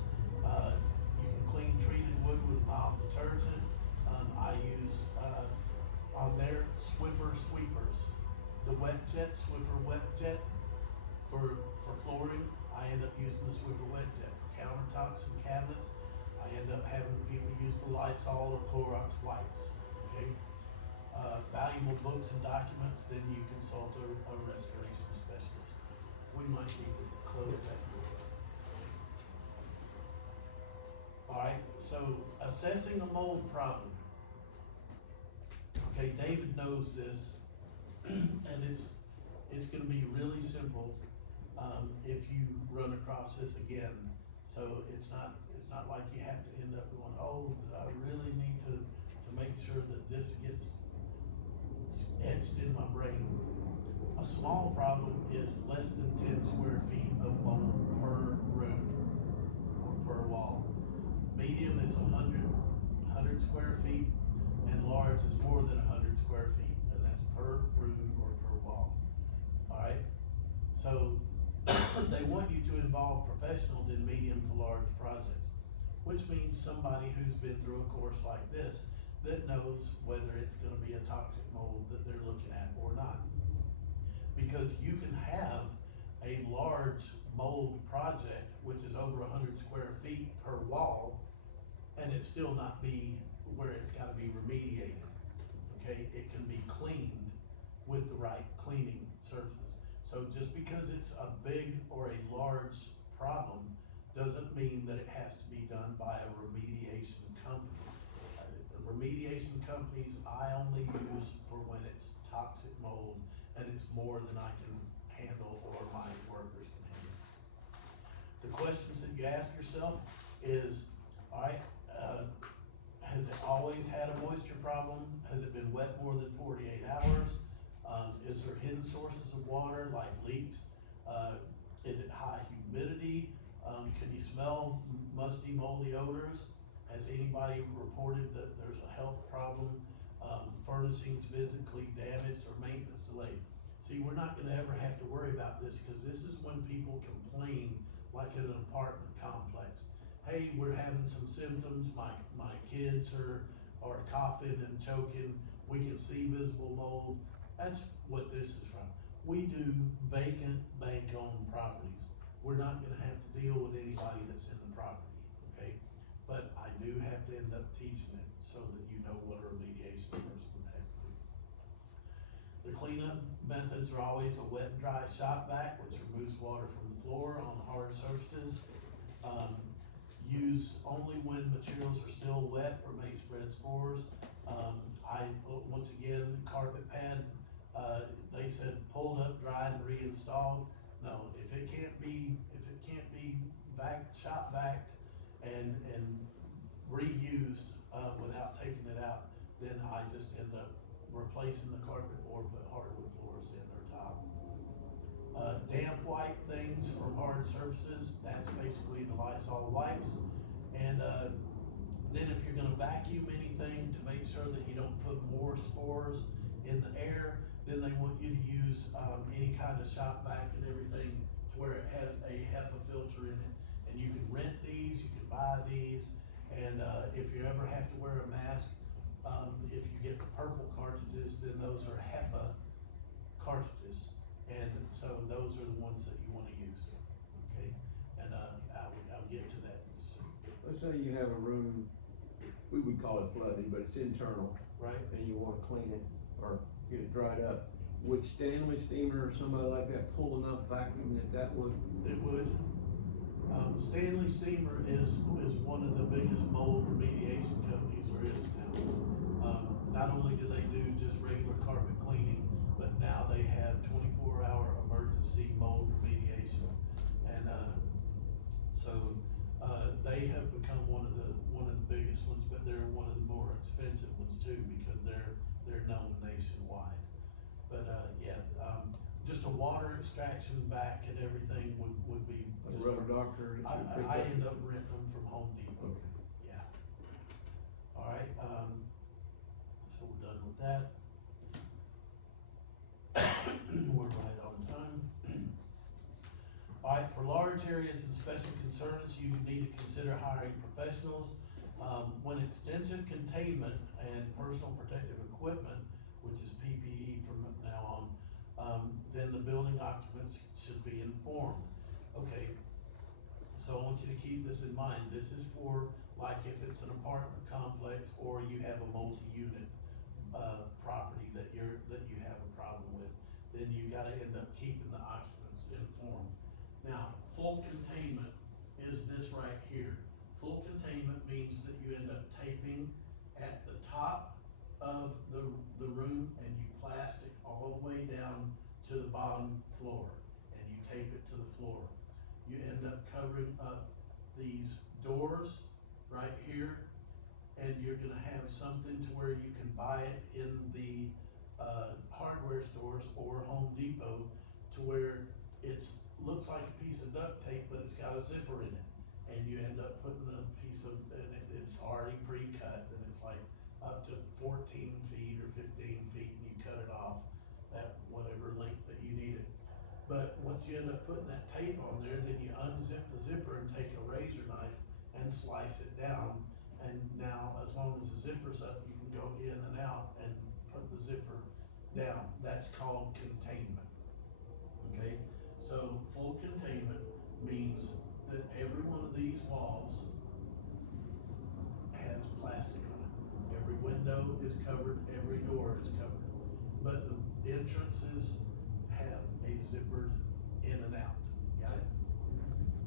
You can clean treated wood with mild detergent. I use, on there, Swiffer sweepers. The wet jet, Swiffer wet jet for flooring. I end up using the Swiffer wet jet for countertops and cabinets. I end up having people use the Lysol or Clorox wipes, okay? Valuable books and documents, then you consult a restoration specialist. We might need to close that door. Alright, so assessing a mold problem. Okay, David knows this, and it's gonna be really simple, if you run across this again. So it's not like you have to end up going, oh, I really need to make sure that this gets etched in my brain. A small problem is less than 10 square feet of mold per room or per wall. Medium is 100 square feet, and large is more than 100 square feet, and that's per room or per wall. Alright, so they want you to involve professionals in medium to large projects, which means somebody who's been through a course like this that knows whether it's gonna be a toxic mold that they're looking at or not. Because you can have a large mold project, which is over 100 square feet per wall, and it still not be where it's gotta be remediated, okay? It can be cleaned with the right cleaning surfaces. So just because it's a big or a large problem doesn't mean that it has to be done by a remediation company. The remediation companies I only use for when it's toxic mold and it's more than I can handle or my workers can handle. The questions that you ask yourself is, alright, has it always had a moisture problem? Has it been wet more than 48 hours? Is there hidden sources of water like leaks? Is it high humidity? Can you smell musty, moldy odors? Has anybody reported that there's a health problem? Furnishings physically damaged or maintenance delayed? See, we're not gonna ever have to worry about this, because this is when people complain, like in an apartment complex. Hey, we're having some symptoms, my kids are coughing and choking, we can see visible mold. That's what this is from. We do vacant bank-owned properties. We're not gonna have to deal with anybody that's in the property, okay? But I do have to end up teaching it so that you know what a remediation person would have to do. The cleanup methods are always a wet and dry shop vac, which removes water from the floor on hard surfaces. Use only when materials are still wet or may spread spores. Once again, carpet pad, they said pulled up, dried, and reinstalled. No, if it can't be shop vac and reused, without taking it out, then I just end up replacing the carpet or put hardwood floors in or tile. Damp wipe things from hard surfaces, that's basically the Lysol wipes. And, then if you're gonna vacuum anything to make sure that you don't put more spores in the air, then they want you to use, any kind of shop vac and everything to where it has a HEPA filter in it. And you can rent these, you can buy these, and, if you ever have to wear a mask, if you get the purple cartridges, then those are HEPA cartridges. And so those are the ones that you wanna use, okay? And, I'll get to that soon, Let's say you have a room, we would call it flooded, but it's internal, right? and you wanna clean it or get it dried up. Would Stanley Steamer or somebody like that pull enough vacuum that would? It would. Stanley Steamer is one of the biggest mold remediation companies there is now. Not only do they do just regular carpet cleaning, but now they have 24-hour emergency mold remediation. And, they have become one of the biggest ones, but they're one of the more expensive ones too, because they're known nationwide. But, just a water extraction vac and everything would be. A just- rubber doctor? that you pick I up? end up renting them from Home Depot, Okay. yeah. Alright, so we're done with that. We're right on time. Alright, for large areas and special concerns, you need to consider hiring professionals. When extensive containment and personal protective equipment, which is PPE from now on, then the building occupants should be informed. Okay, so I want you to keep this in mind. This is for, like, if it's an apartment complex or you have a multi-unit, property that you have a problem with, then you gotta end up keeping the occupants informed. Now, full containment is this right here. Full containment means that you end up taping at the top of the room and you plastic all the way down to the bottom floor, and you tape it to the floor. You end up covering up these doors right here, and you're gonna have something to where you can buy it in the, hardware stores or Home Depot, to where looks like a piece of duct tape, but it's got a zipper in it. And you end up putting a piece of, and it's already pre-cut, and it's like up to 14 feet or 15 feet, and you cut it off at whatever length that you need it. But once you end up putting that tape on there, then you unzip the zipper and take a razor knife and slice it down. And now, as long as the zipper's up, you can go in and out and put the zipper down. That's called containment, okay? So full containment means that every one of these walls has plastic on it. Every window is covered, every door is covered. But the entrances have a zippered in and out. Got it?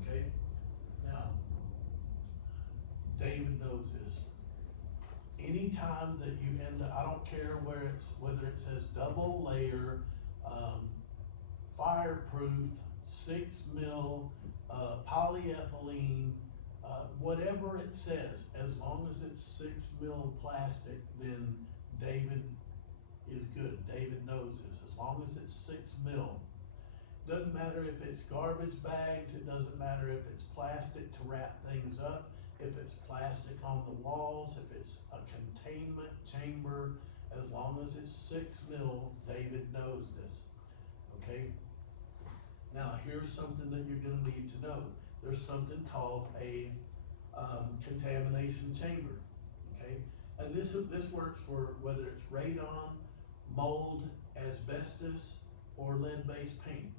Okay? Now, David knows this. Anytime that you end up, I don't care whether it says double layer, fireproof, 6 mil, polyethylene, whatever it says, as long as it's 6 mil plastic, then David is good. David knows this. As long as it's 6 mil. Doesn't matter if it's garbage bags, it doesn't matter if it's plastic to wrap things up, if it's plastic on the walls, if it's a containment chamber, as long as it's 6 mil, David knows this, okay? Now, here's something that you're gonna need to know. There's something called a contamination chamber, okay? And this works for whether it's radon, mold, asbestos, or lead-based paint.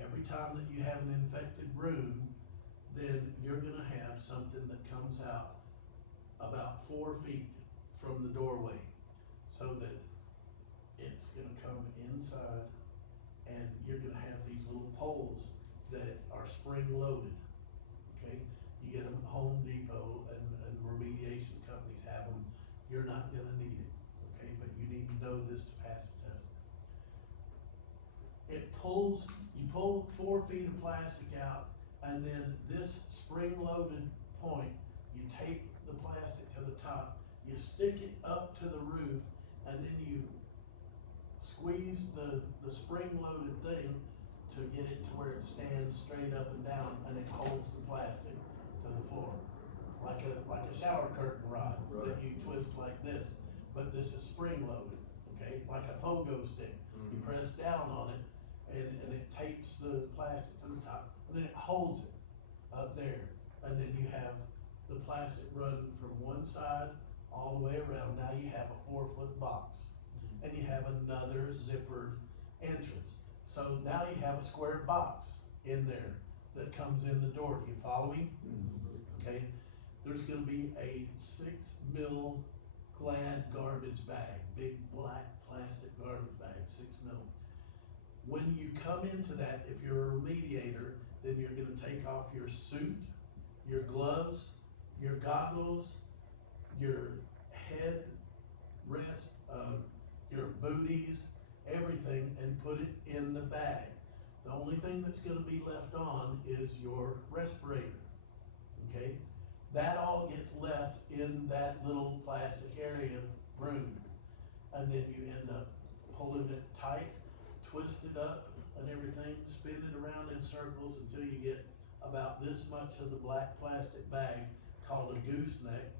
Every time that you have an infected room, then you're gonna have something that comes out about 4 feet from the doorway, so that it's gonna come inside, and you're gonna have these little poles that are spring-loaded, okay? You get them at Home Depot, and remediation companies have them. You're not gonna need it, okay? But you need to know this to pass the test. You pull 4 feet of plastic out, And then this spring-loaded point, you tape the plastic to the top, you stick it up to the roof, and then you squeeze the spring-loaded thing to get it to where it stands straight up and down, and it holds the plastic to the floor. Like a shower curtain rod that you twist like this, but this is spring-loaded, okay, like a pogo stick. You press down on it, and it tapes the plastic to the top, and then it holds it up there. And then you have the plastic running from one side all the way around. Now you have a 4-foot box, and you have another zippered entrance. So now you have a square box in there that comes in the door. Do you follow me? Okay, there's gonna be a 6 mil Glad garbage bag, big black plastic garbage bag, 6 mil. When you come into that, if you're a remediator, then you're gonna take off your suit, your gloves, your goggles, your head rest, your booties, everything, and put it in the bag. The only thing that's gonna be left on is your respirator, okay? That all gets left in that little plastic area room. And then you end up pulling it tight, twist it up and everything, spin it around in circles until you get about this much of the black plastic bag called a gooseneck.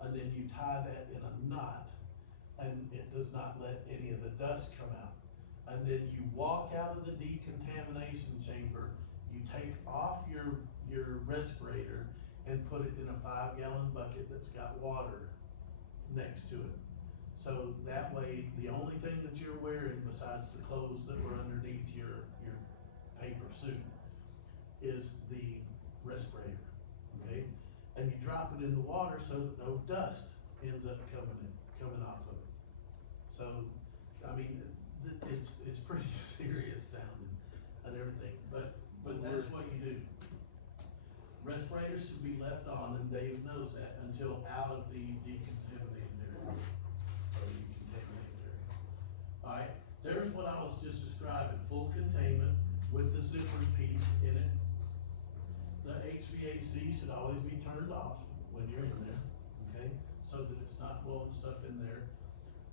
And then you tie that in a knot, and it does not let any of the dust come out. And then you walk out of the decontamination chamber, you take off your respirator and put it in a 5-gallon bucket that's got water next to it. So that way, the only thing that you're wearing besides the clothes that were underneath your paper suit is the respirator, okay? And you drop it in the water so that no dust ends up coming off of it. So, I mean, it's pretty serious sounding and everything, but that's what you do. Respirators should be left on, and Dave knows that, until out of the decontaminated area, or decontaminated area. Alright, there's what I was just describing, full containment with the zipper piece in it. The HVAC should always be turned off when you're in there, okay, so that it's not blowing stuff in there.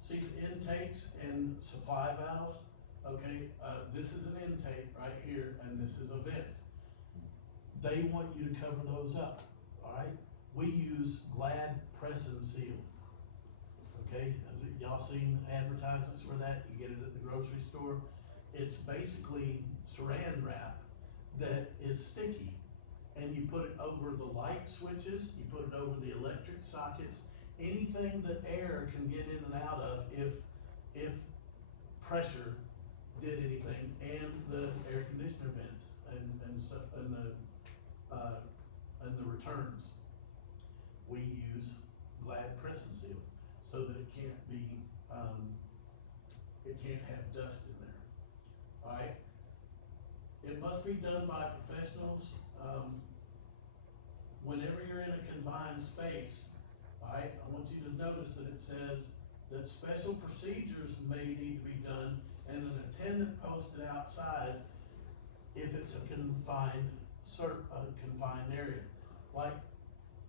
See the intakes and supply valves, okay, this is an intake right here, and this is a vent. They want you to cover those up, alright? We use Glad Press and Seal, okay? Y'all seen advertisements for that? You get it at the grocery store. It's basically saran wrap that is sticky, and you put it over the light switches, you put it over the electric sockets, anything that air can get in and out of if pressure did anything, and the air conditioner vents and stuff, and the returns. We use Glad Press and Seal so that it can't be, it can't have dust in there, alright? It must be done by professionals. Whenever you're in a confined space, alright, I want you to notice that it says that special procedures may need to be done and an attendant posted outside if it's a confined area. Like,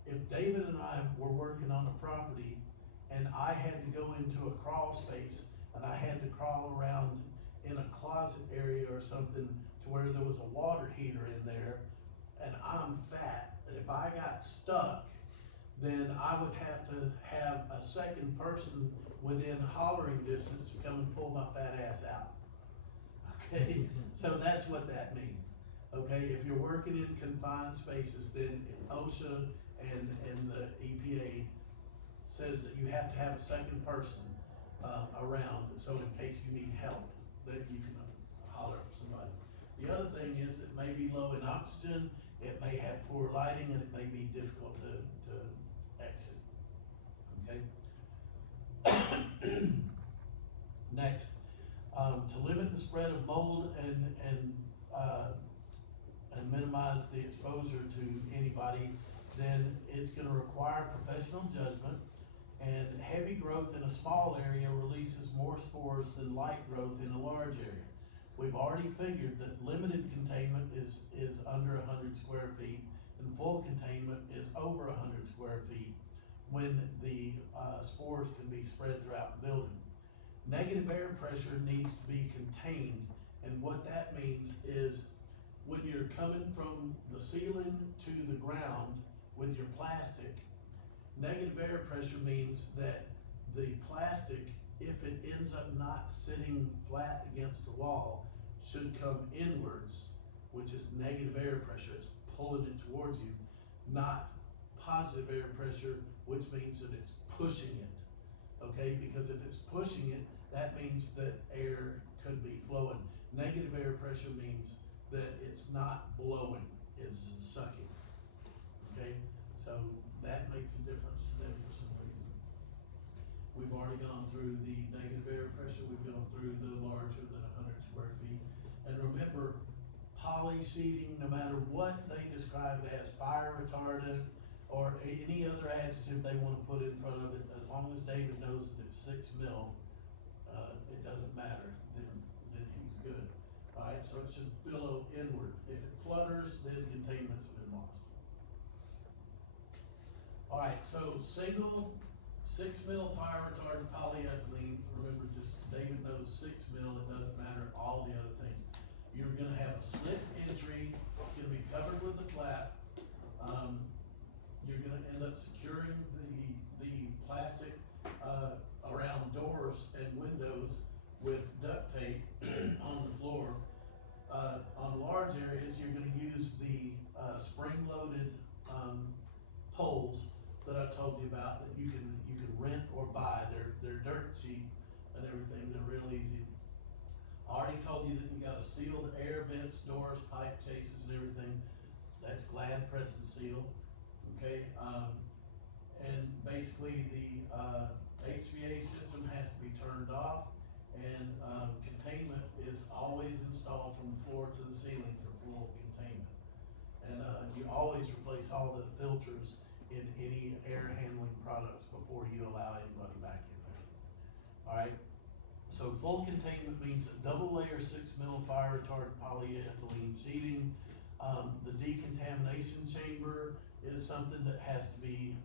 if David and I were working on a property and I had to go into a crawl space and I had to crawl around in a closet area or something to where there was a water heater in there, and I'm fat, and if I got stuck, then I would have to have a second person within hollering distance to come and pull my fat ass out. Okay, so that's what that means. Okay, if you're working in confined spaces, then OSHA and the EPA says that you have to have a second person around, so in case you need help, that you can holler for somebody. The other thing is it may be low in oxygen, it may have poor lighting, and it may be difficult to exit, okay? Next, to limit the spread of mold and minimize the exposure to anybody, then it's gonna require professional judgment, and heavy growth in a small area releases more spores than light growth in a large area. We've already figured that limited containment is under 100 square feet, and full containment is over 100 square feet when the spores can be spread throughout the building. Negative air pressure needs to be contained, and what that means is when you're coming from the ceiling to the ground with your plastic, negative air pressure means that the plastic, if it ends up not sitting flat against the wall, should come inwards, which is negative air pressure. It's pulling it towards you, not positive air pressure, which means that it's pushing it. Okay, because if it's pushing it, that means that air could be flowing. Negative air pressure means that it's not blowing, it's sucking. Okay, so that makes a difference then for some reason. We've already gone through the negative air pressure, we've gone through the larger than 100 square feet. And remember, poly sheeting, no matter what they describe it as, fire retardant, or any other adjective they wanna put in front of it, as long as David knows that it's 6 mil, it doesn't matter, then he's good. Alright, so it should billow inward. If it flutters, then containment's been lost. Alright, so single 6 mil fire retardant polyethylene, remember just David knows 6 mil, it doesn't matter all the other things. You're gonna have a slit entry, it's gonna be covered with a flap. You're gonna end up securing the plastic, around doors and windows with duct tape on the floor. On large areas, you're gonna use the, spring-loaded, poles that I told you about that you can rent or buy. They're dirt cheap and everything, they're real easy. I already told you that you got a sealed air vents, doors, pipe chases and everything. That's Glad press and seal, okay? And basically the, HVA system has to be turned off, and, containment is always installed from the floor to the ceiling for full containment. And, you always replace all the filters in any air handling products before you allow anybody back in there. Alright, so full containment means a double layer 6 mil fire retardant polyethylene sheeting. The decontamination chamber is something that has to be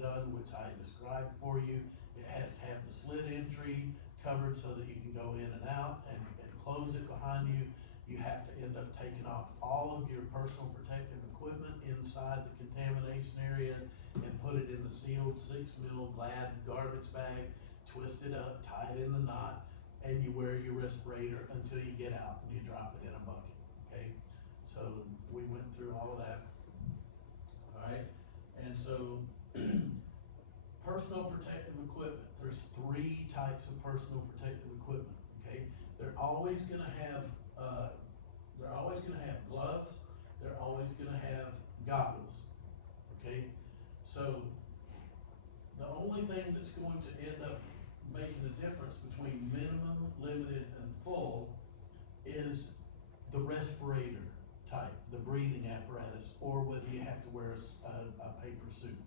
done, which I described for you. It has to have the slit entry covered so that you can go in and out and close it behind you. You have to end up taking off all of your personal protective equipment inside the contamination area and put it in the sealed 6 mil Glad garbage bag, twist it up, tie it in the knot, and you wear your respirator until you get out and you drop it in a bucket, okay? So we went through all of that. Alright, and so personal protective equipment, there's 3 types of personal protective equipment, okay? They're always gonna have gloves, they're always gonna have goggles, okay? So the only thing that's going to end up making the difference between minimum, limited, and full is the respirator type, the breathing apparatus, or whether you have to wear a paper suit,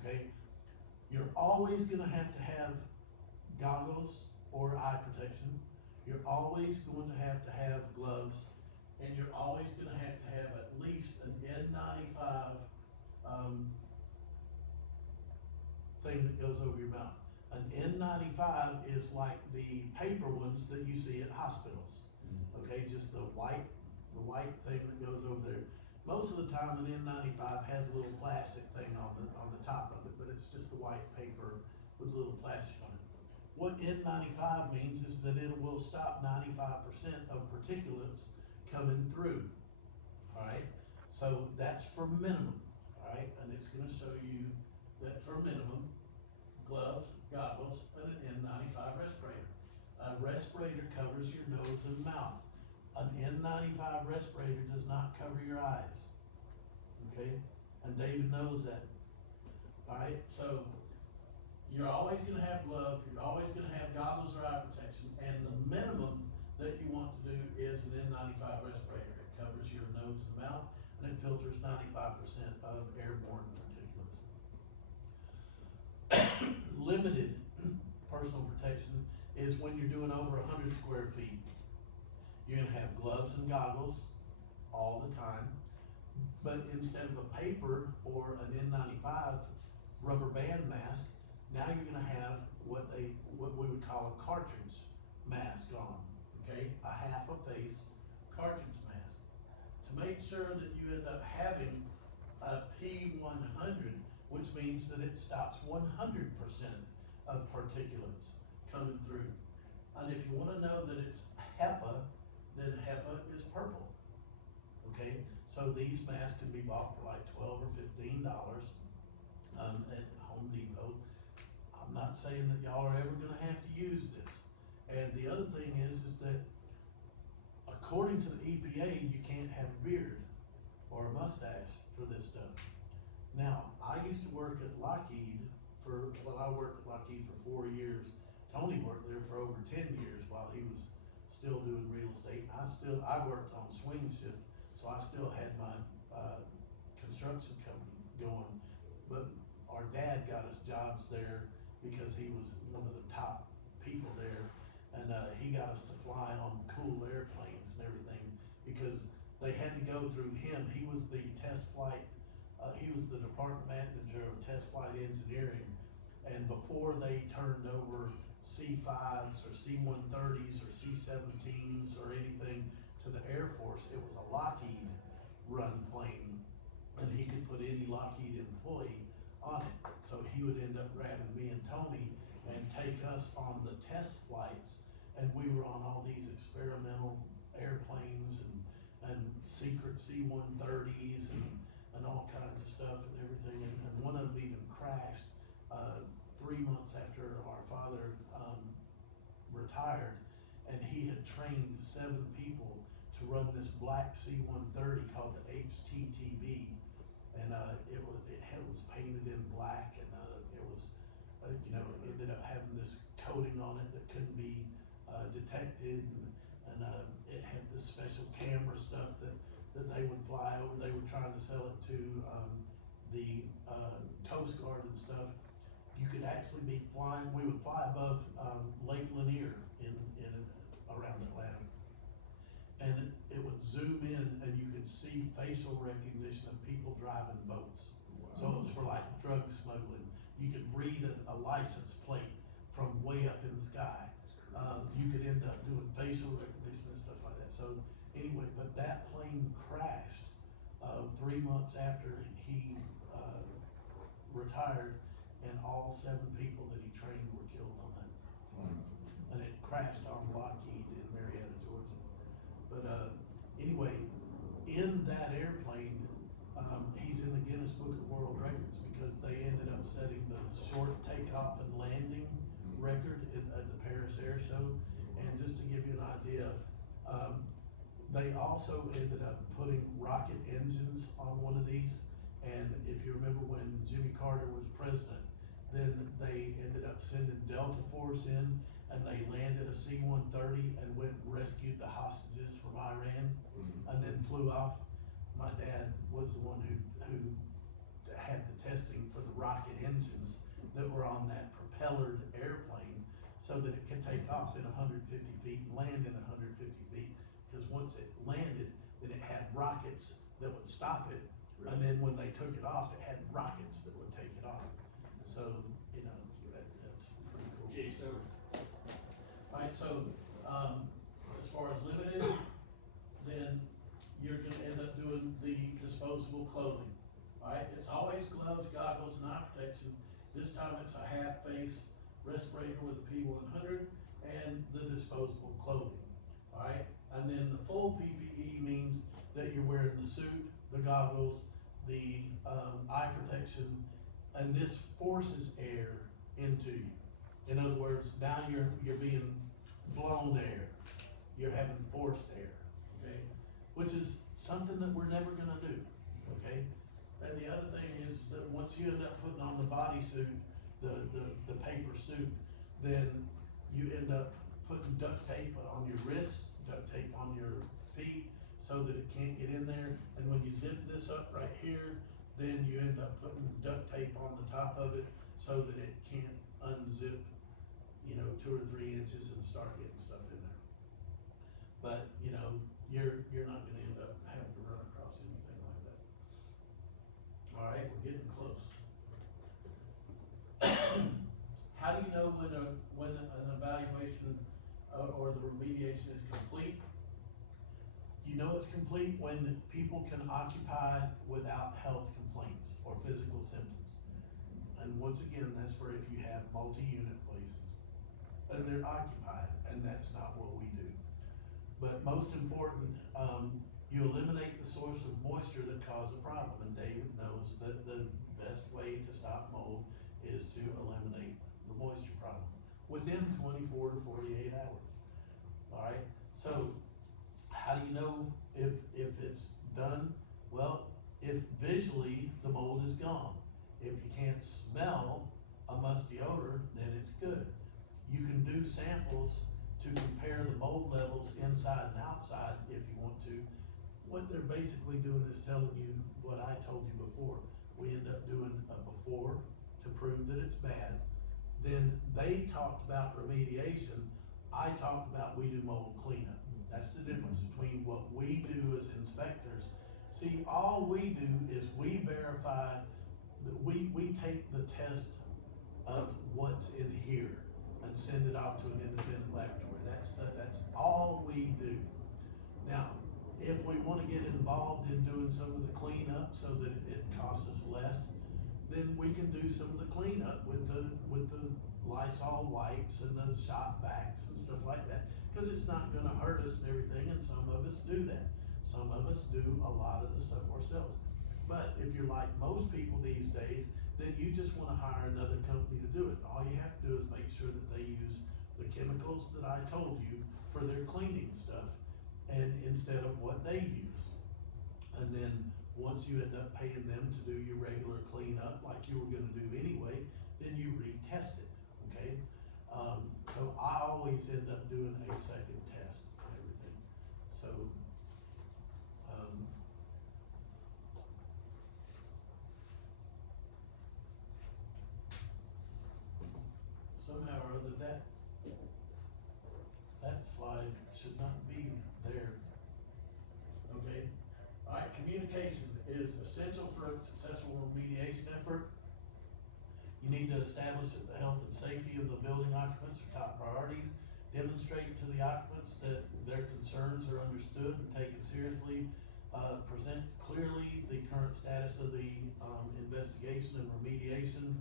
okay? You're always gonna have goggles or eye protection. You're always going to have gloves, and you're always gonna have at least an N95, thing that goes over your mouth. An N95 is like the paper ones that you see at hospitals, okay, just the white thing that goes over there. Most of the time, an N95 has a little plastic thing on the top of it, but it's just the white paper with a little plastic on it. What N95 means is that it will stop 95% of particulates coming through, alright? So that's for minimum, alright? And it's gonna show you that for minimum, gloves, goggles, and an N95 respirator. A respirator covers your nose and mouth. An N95 respirator does not cover your eyes, okay? And David knows that, alright? So you're always gonna have gloves, you're always gonna have goggles or eye protection, and the minimum that you want to do is an N95 respirator. It covers your nose and mouth, and it filters 95% of airborne particulates. Limited personal protection is when you're doing over 100 square feet. You're gonna have gloves and goggles all the time. But instead of a paper or an N95 rubber band mask, now you're gonna have what we would call a cartridge mask on, okay? A half a face cartridge mask. To make sure that you end up having a P100, which means that it stops 100% of particulates coming through. And if you wanna know that it's HEPA, then HEPA is purple, okay? So these masks can be bought for like $12 or $15 at Home Depot. I'm not saying that y'all are ever gonna have to use this. And the other thing is that according to the EPA, you can't have a beard or a mustache for this stuff. Now, I used to work at Lockheed I worked at Lockheed for 4 years. Tony worked there for over 10 years while he was still doing real estate. I worked on swing shift, so I still had my, construction company going. But our dad got us jobs there because he was one of the top people there. And, he got us to fly on cool airplanes and everything because they had to go through him. He was the test flight, he was the department manager of test flight engineering. And before they turned over C5s or C-130s or C-17s or anything to the Air Force, it was a Lockheed run plane, and he could put any Lockheed employee on it. So he would end up grabbing me and Tony and take us on the test flights, and we were on all these experimental airplanes and secret C-130s and all kinds of stuff and everything, and one of them even crashed 3 months after our father retired, and he had trained 7 people to run this black C-130 called the HTTB, and it was painted in black, and it was it ended up having this coating on it that couldn't be detected, and it had this special camera stuff that they would fly over. They were trying to sell it to the Coast Guard and stuff. You could actually be flying, we would fly above Lake Lanier in around Atlanta. And it would zoom in and you could see facial recognition of people driving boats. So it was for like drug smuggling. You could read a license plate from way up in the sky. You could end up doing facial recognition and stuff like that. So anyway, but that plane crashed 3 months after he retired, and all 7 people that he trained were killed on that. And it crashed on Lockheed in Marietta, Georgia. But anyway, in that airplane, he's in the Guinness Book of World Records because they ended up setting the short takeoff and landing record at the Paris Air Show. And just to give you an idea, they also ended up putting rocket engines on one of these. And if you remember when Jimmy Carter was president, then they ended up sending Delta Force in, and they landed a C-130 and went and rescued the hostages from Iran, and then flew off. My dad was the one who had the testing for the rocket engines that were on that propellered airplane so that it could take off in 150 feet and land in 150 feet. Because once it landed, then it had rockets that would stop it. And then when they took it off, it had rockets that would take it off. So, that's pretty cool. Jason. Alright, so, as far as limited, then you're gonna end up doing the disposable clothing. Alright, it's always gloves, goggles, and eye protection. This time it's a half face respirator with a P100 and the disposable clothing. Alright, and then the full PPE means that you're wearing the suit, the goggles, the eye protection, and this forces air into you. In other words, now you're being blown air. You're having forced air, okay? Which is something that we're never gonna do, okay? And the other thing is that once you end up putting on the bodysuit, the paper suit, then you end up putting duct tape on your wrists, duct tape on your feet, so that it can't get in there. And when you zip this up right here, then you end up putting duct tape on the top of it so that it can't unzip, 2 or 3 inches and start getting stuff in there. but, you know, you're not gonna end up having to run across anything like that. Alright, we're getting close. How do you know when an evaluation or the remediation is complete? You know it's complete when people can occupy without health complaints or physical symptoms. And once again, that's for if you have multi-unit places and they're occupied, and that's not what we do. But most important, you eliminate the source of moisture that caused the problem, and David knows that the best way to stop mold is to eliminate the moisture problem within 24 to 48 hours. Alright, so how do you know if it's done? Well, if visually the mold is gone. If you can't smell a musty odor, then it's good. You can do samples to compare the mold levels inside and outside if you want to. What they're basically doing is telling you what I told you before. We end up doing a before to prove that it's bad. Then they talked about remediation. I talked about we do mold cleanup. That's the difference between what we do as inspectors. See, all we do is we verify that we take the test of what's in here and send it off to an independent laboratory. That's all we do. Now, if we wanna get involved in doing some of the cleanup so that it costs us less, then we can do some of the cleanup with the Lysol wipes and the shop vacs and stuff like that. Cause it's not gonna hurt us and everything, and some of us do that. Some of us do a lot of the stuff ourselves. But if you're like most people these days, then you just wanna hire another company to do it. All you have to do is make sure that they use the chemicals that I told you for their cleaning stuff, and instead of what they use. And then, once you end up paying them to do your regular cleanup like you were gonna do anyway, then you retest it, okay? So I always end up doing a second test and everything, so, somehow or other that slide should not be there. Okay, alright, communication is essential for a successful remediation effort. You need to establish that the health and safety of the building occupants are top priorities. Demonstrate to the occupants that their concerns are understood and taken seriously. Present clearly the current status of the investigation and remediation,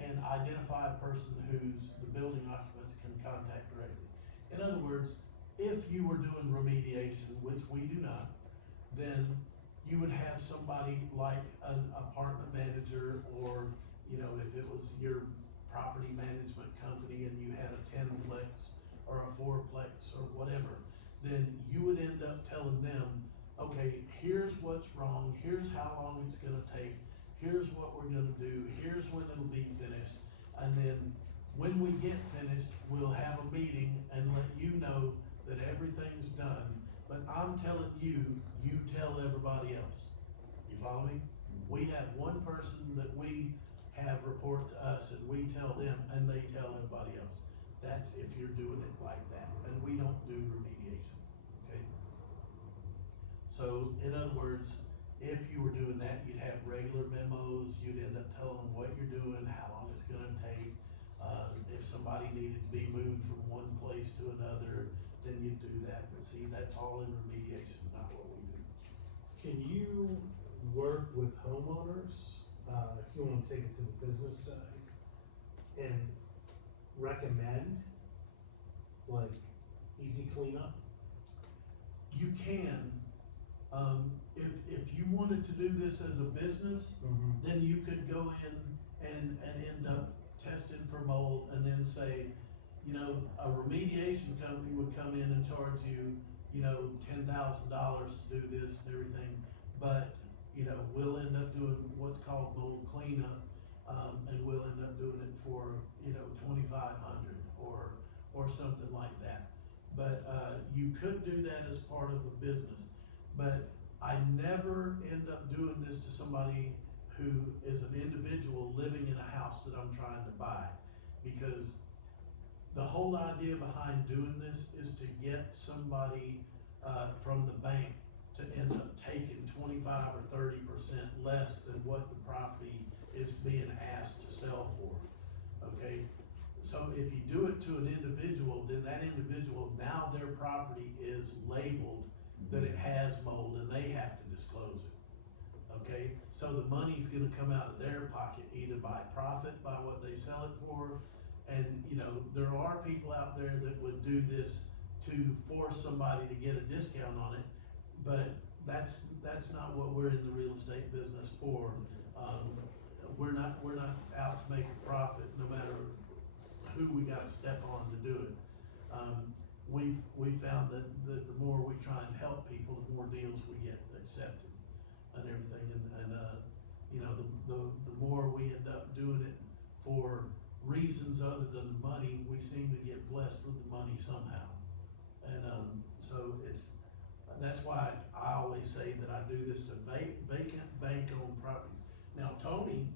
and identify a person who's the building occupants can contact directly. In other words, if you were doing remediation, which we do not, then you would have somebody like an apartment manager, or, you know, if it was your property management company and you had a 10-plex or a 4-plex or whatever, then you would end up telling them, okay, here's what's wrong, here's how long it's gonna take, here's what we're gonna do, here's when it'll be finished, and then when we get finished, we'll have a meeting and let you know that everything's done. But I'm telling you, you tell everybody else. You follow me? We have one person that we have report to us, and we tell them, and they tell everybody else. That's if you're doing it like that, and we don't do remediation, okay? So, in other words, if you were doing that, you'd have regular memos, you'd end up telling them what you're doing, how long it's gonna take. If somebody needed to be moved from one place to another, then you'd do that. But see, that's all in remediation, not what we do. Can you work with homeowners, if you wanna take it to the business side, and recommend, like, easy cleanup? You can, if you wanted to do this as a business, then you could go in and end up testing for mold, and then say, you know, a remediation company would come in and charge you, you know, $10,000 to do this and everything, but, you know, we'll end up doing what's called mold cleanup, and we'll end up doing it for, you know, $2,500 or something like that. But, you could do that as part of a business, but I never end up doing this to somebody who is an individual living in a house that I'm trying to buy. Because the whole idea behind doing this is to get somebody from the bank to end up taking 25 or 30% less than what the property is being asked to sell for, okay? So if you do it to an individual, then that individual, now their property is labeled that it has mold and they have to disclose it. Okay, so the money's gonna come out of their pocket, either by profit, by what they sell it for. And, you know, there are people out there that would do this to force somebody to get a discount on it, but that's not what we're in the real estate business for. We're not out to make a profit, no matter who we gotta step on to do it. We've found that the more we try and help people, the more deals we get accepted and everything, and you know, the more we end up doing it for reasons other than money, we seem to get blessed with the money somehow. And, so that's why I always say that I do this to vacant bank-owned properties. Now, Tony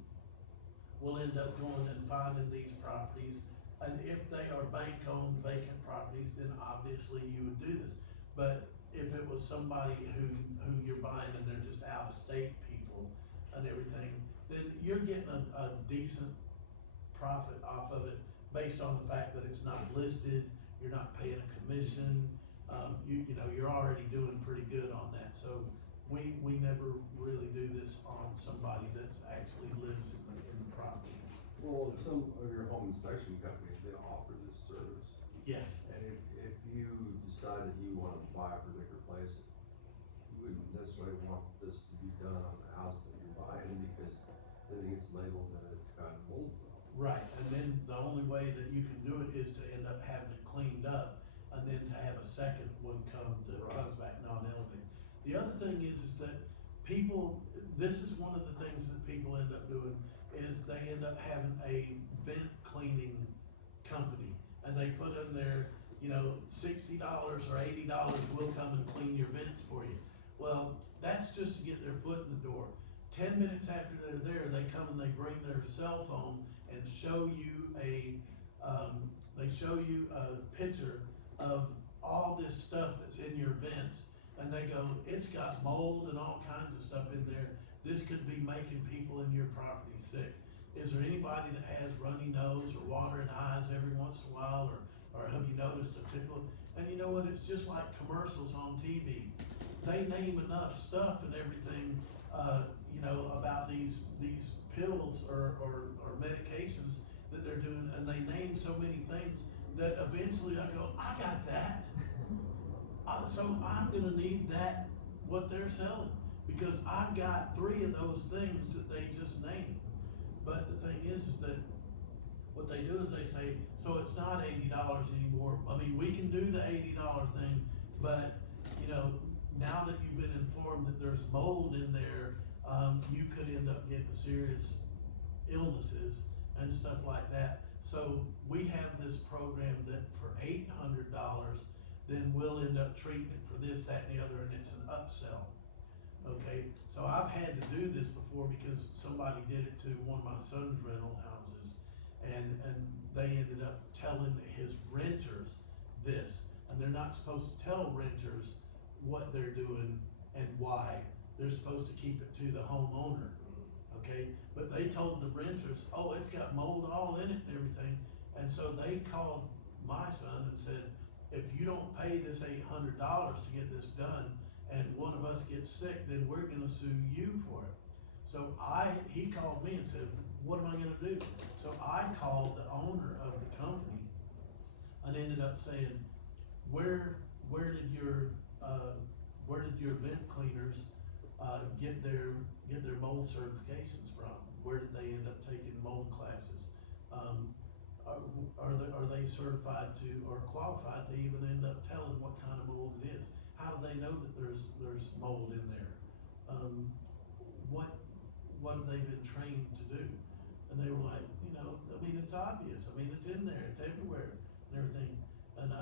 will end up going and finding these properties, and if they are bank-owned vacant properties, then obviously you would do this. But if it was somebody who you're buying and they're just out-of-state people and everything, then you're getting a decent profit off of it based on the fact that it's not listed, you're not paying a commission, you know, you're already doing pretty good on that. So we never really do this on somebody that actually lives in the property. Well, some of your home inspection companies, they offer this service. Yes. And if you decide that you wanna buy a particular place, you wouldn't necessarily want this to be done on the house that you're buying, because then it gets labeled that it's got mold on it. Right, and then the only way that you can do it is to end up having it cleaned up, and then to have a second one come that comes back non-elevated. The other thing is that people, this is one of the things that people end up doing, is they end up having a vent cleaning company, and they put in there, you know, $60 or $80, we'll come and clean your vents for you. Well, that's just to get their foot in the door. 10 minutes after they're there, they come and they bring their cell phone and show you a picture of all this stuff that's in your vents, and they go, it's got mold and all kinds of stuff in there. This could be making people in your property sick. Is there anybody that has runny nose or watering eyes every once in a while, or have you noticed a tickle? And you know what, it's just like commercials on TV. They name enough stuff and everything, you know, about these pills or medications that they're doing, and they name so many things that eventually I go, I got that. So I'm gonna need that, what they're selling, because I've got 3 of those things that they just named. But the thing is that what they do is they say, so it's not $80 anymore. I mean, we can do the $80 thing, but you know, now that you've been informed that there's mold in there, you could end up getting serious illnesses and stuff like that. So we have this program that for $800, then we'll end up treating it for this, that, and the other, and it's an upsell. Okay, so I've had to do this before because somebody did it to one of my son's rental houses, and they ended up telling his renters this, and they're not supposed to tell renters what they're doing and why. They're supposed to keep it to the homeowner, okay? But they told the renters, oh, it's got mold all in it and everything, and so they called my son and said, if you don't pay this $800 to get this done, and one of us gets sick, then we're gonna sue you for it. So he called me and said, what am I gonna do? So I called the owner of the company and ended up saying, where did your vent cleaners get their mold certifications from? Where did they end up taking mold classes? Are they certified to or qualified to even end up telling what kind of mold it is? How do they know that there's mold in there? What have they been trained to do? And they were like, you know, I mean, it's obvious. I mean, it's in there, it's everywhere and everything. And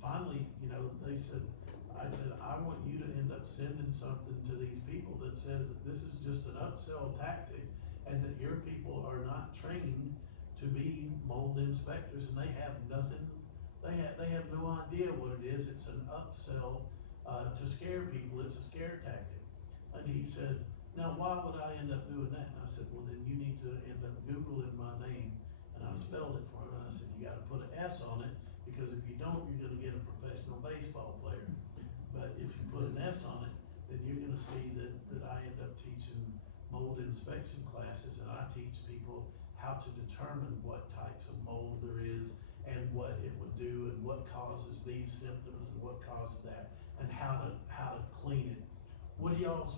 finally, you know, I said, I want you to end up sending something to these people that says that this is just an upsell tactic and that your people are not trained to be mold inspectors, and they have nothing, they have no idea what it is. It's an upsell to scare people, it's a scare tactic. And he said, now why would I end up doing that? And I said, well, then you need to end up Googling my name, and I spelled it for him, and I said, you gotta put an S on it, because if you don't, you're gonna get a professional baseball player. But if you put an S on it, then you're gonna see that I end up teaching mold inspection classes, and I teach people how to determine what types of mold there is, and what it would do, and what causes these symptoms, and what causes that, and how to clean it. What are y'all's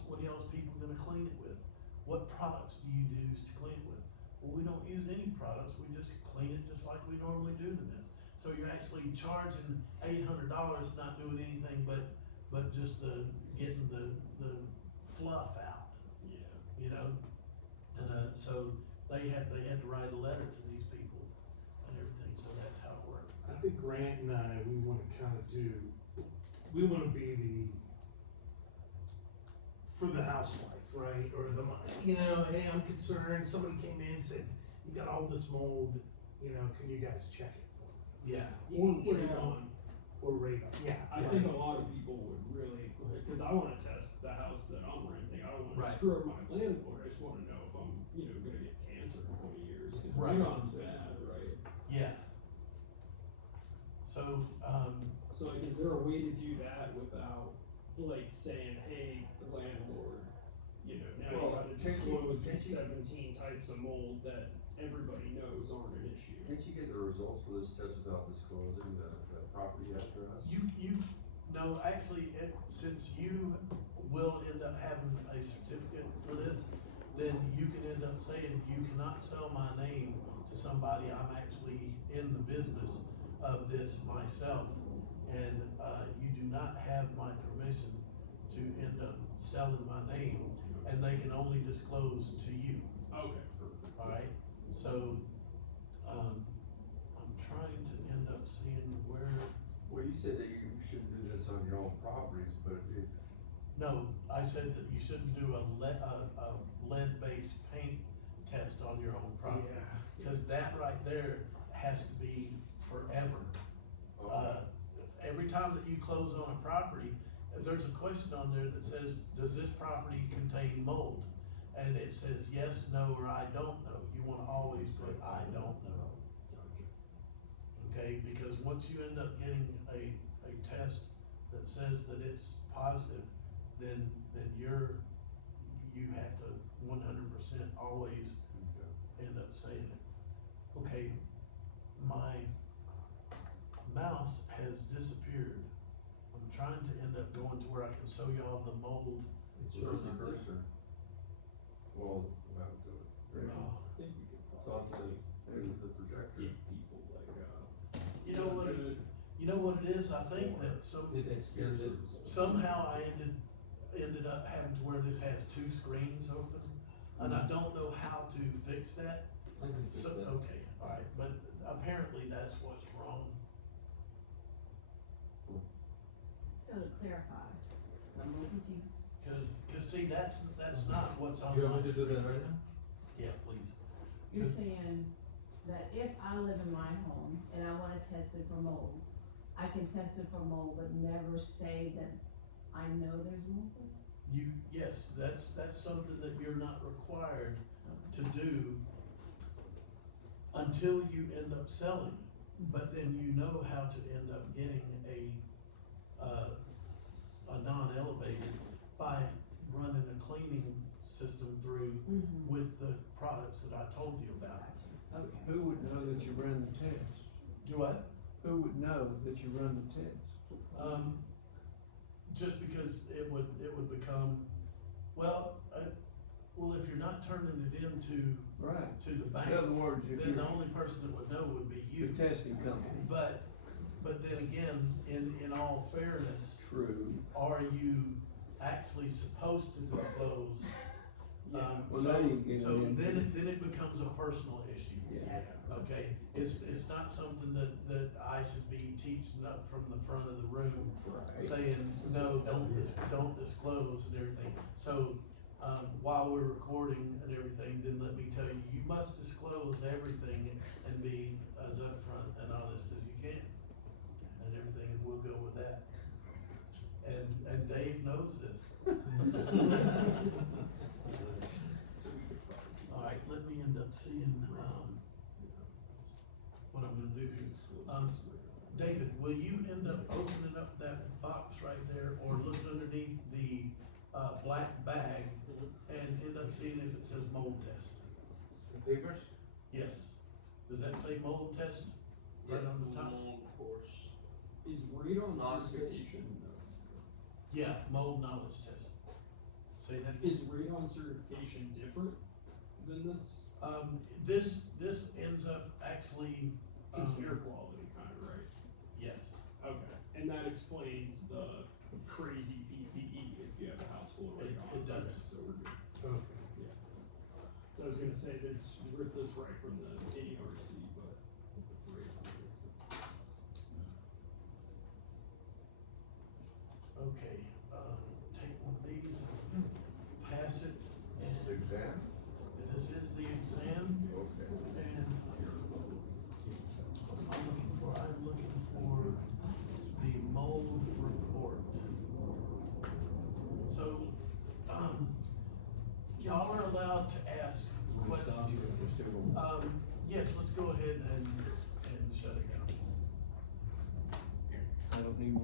people gonna clean it with? What products do you use to clean it with? Well, we don't use any products, we just clean it just like we normally do the mess. So you're actually charging $800, not doing anything but just getting the fluff out, Yeah. you know? And, so they had to write a letter to these people and everything, so that's how it worked. I think Grant and I, we wanna we wanna be for the housewife, right, or the, you know, hey, I'm concerned, somebody came in and said, you got all this mold, you know, can you guys check it for me? Yeah, Or You put it know, on. Or radar, yeah. I think a lot of people would really, cause I wanna test the house that I'm renting, I don't wanna Right. screw up my landlord, I just wanna know if I'm, gonna get cancer in 20 years. 'Cause Right. radon's bad, right? yeah. So, So like, is there a way to do that without, like, saying, hey, landlord, now you Well, gotta can't you- disclose can't these you- 17 types of mold that everybody knows aren't an issue? Can't you get the results for this test without disclosing the property address? no, actually, since you will end up having a certificate for this, then you can end up saying, you cannot sell my name to somebody, I'm actually in the business of this myself, and, you do not have my permission to end up selling my name, and they can only disclose to you, Okay. alright? So, I'm trying to end up seeing where. Well, you said that you shouldn't do this on your own properties, but if, No, I said that you shouldn't do a lead-based paint test on your own property. Yeah. Cause that right there has to be forever. Every time that you close on a property, there's a question on there that says, does this property contain mold? And it says yes, no, or I don't know. You wanna always put I don't know. Okay, because once you end up getting a test that says that it's positive, then you have to 100% always end up saying it. Okay, my mouse has disappeared. I'm trying to end up going to where I can show y'all the mold. It where's shows the up there. cursor? Well, about to it. I think we could It's on probably the projector. get people like, You know what, you know what it is? I think that It extended. somehow I ended up having to where this has two screens open, and I don't know how to fix that. I can fix So, that. okay, alright, but apparently that's what's wrong. So to clarify, I'm a little confused. Cause see, that's not what's on You my want me to do screen. that right now? Yeah, please. You're saying that if I live in my home and I wanna test it for mold, I can test it for mold, but never say that I know there's mold? Yes, that's something that you're not required to do until you end up selling. But then you know how to end up getting a non-elevated by running a cleaning system through with the products that I told you about. Okay. Who would know that you run the test? Do what? Who would know that you run the test? Just because it would become, well, if you're not turning it into, Right. to the bank, In other words, if then the you're only person that would know would be the you. testing company. But then again, in all fairness, True. are you actually supposed to disclose? Yeah. Well, now you get So into- then it becomes a personal issue. Yeah. Okay, it's not something that I should be teaching up from the front of the room, Right. saying, no, don't disclose and everything. So, while we're recording and everything, then let me tell you, you must disclose everything and be as upfront and honest as you can. And everything, and we'll go with that. And what I'm gonna do here. David, will you end up opening up that box right there or look underneath the, black bag and end up seeing if it says mold test? Papers? Yes. Does that say mold test right on the top? Course. Is radon certification, Yeah, mold knowledge test. Say that again. is radon certification different than this? This ends up actually, It's air quality kind of, right? yes. Okay, and that explains the crazy PPE if you have a house full of It- radon. it does. Okay, so we're good. Okay. So I was gonna say, they just ripped this right from the ARC, but radon makes sense. Okay, take one of these, pass it, and Exam? this is the exam, Okay. and I'm looking for the mold report. So, y'all are allowed to ask questions. Yes, let's go ahead and shut it down. I don't need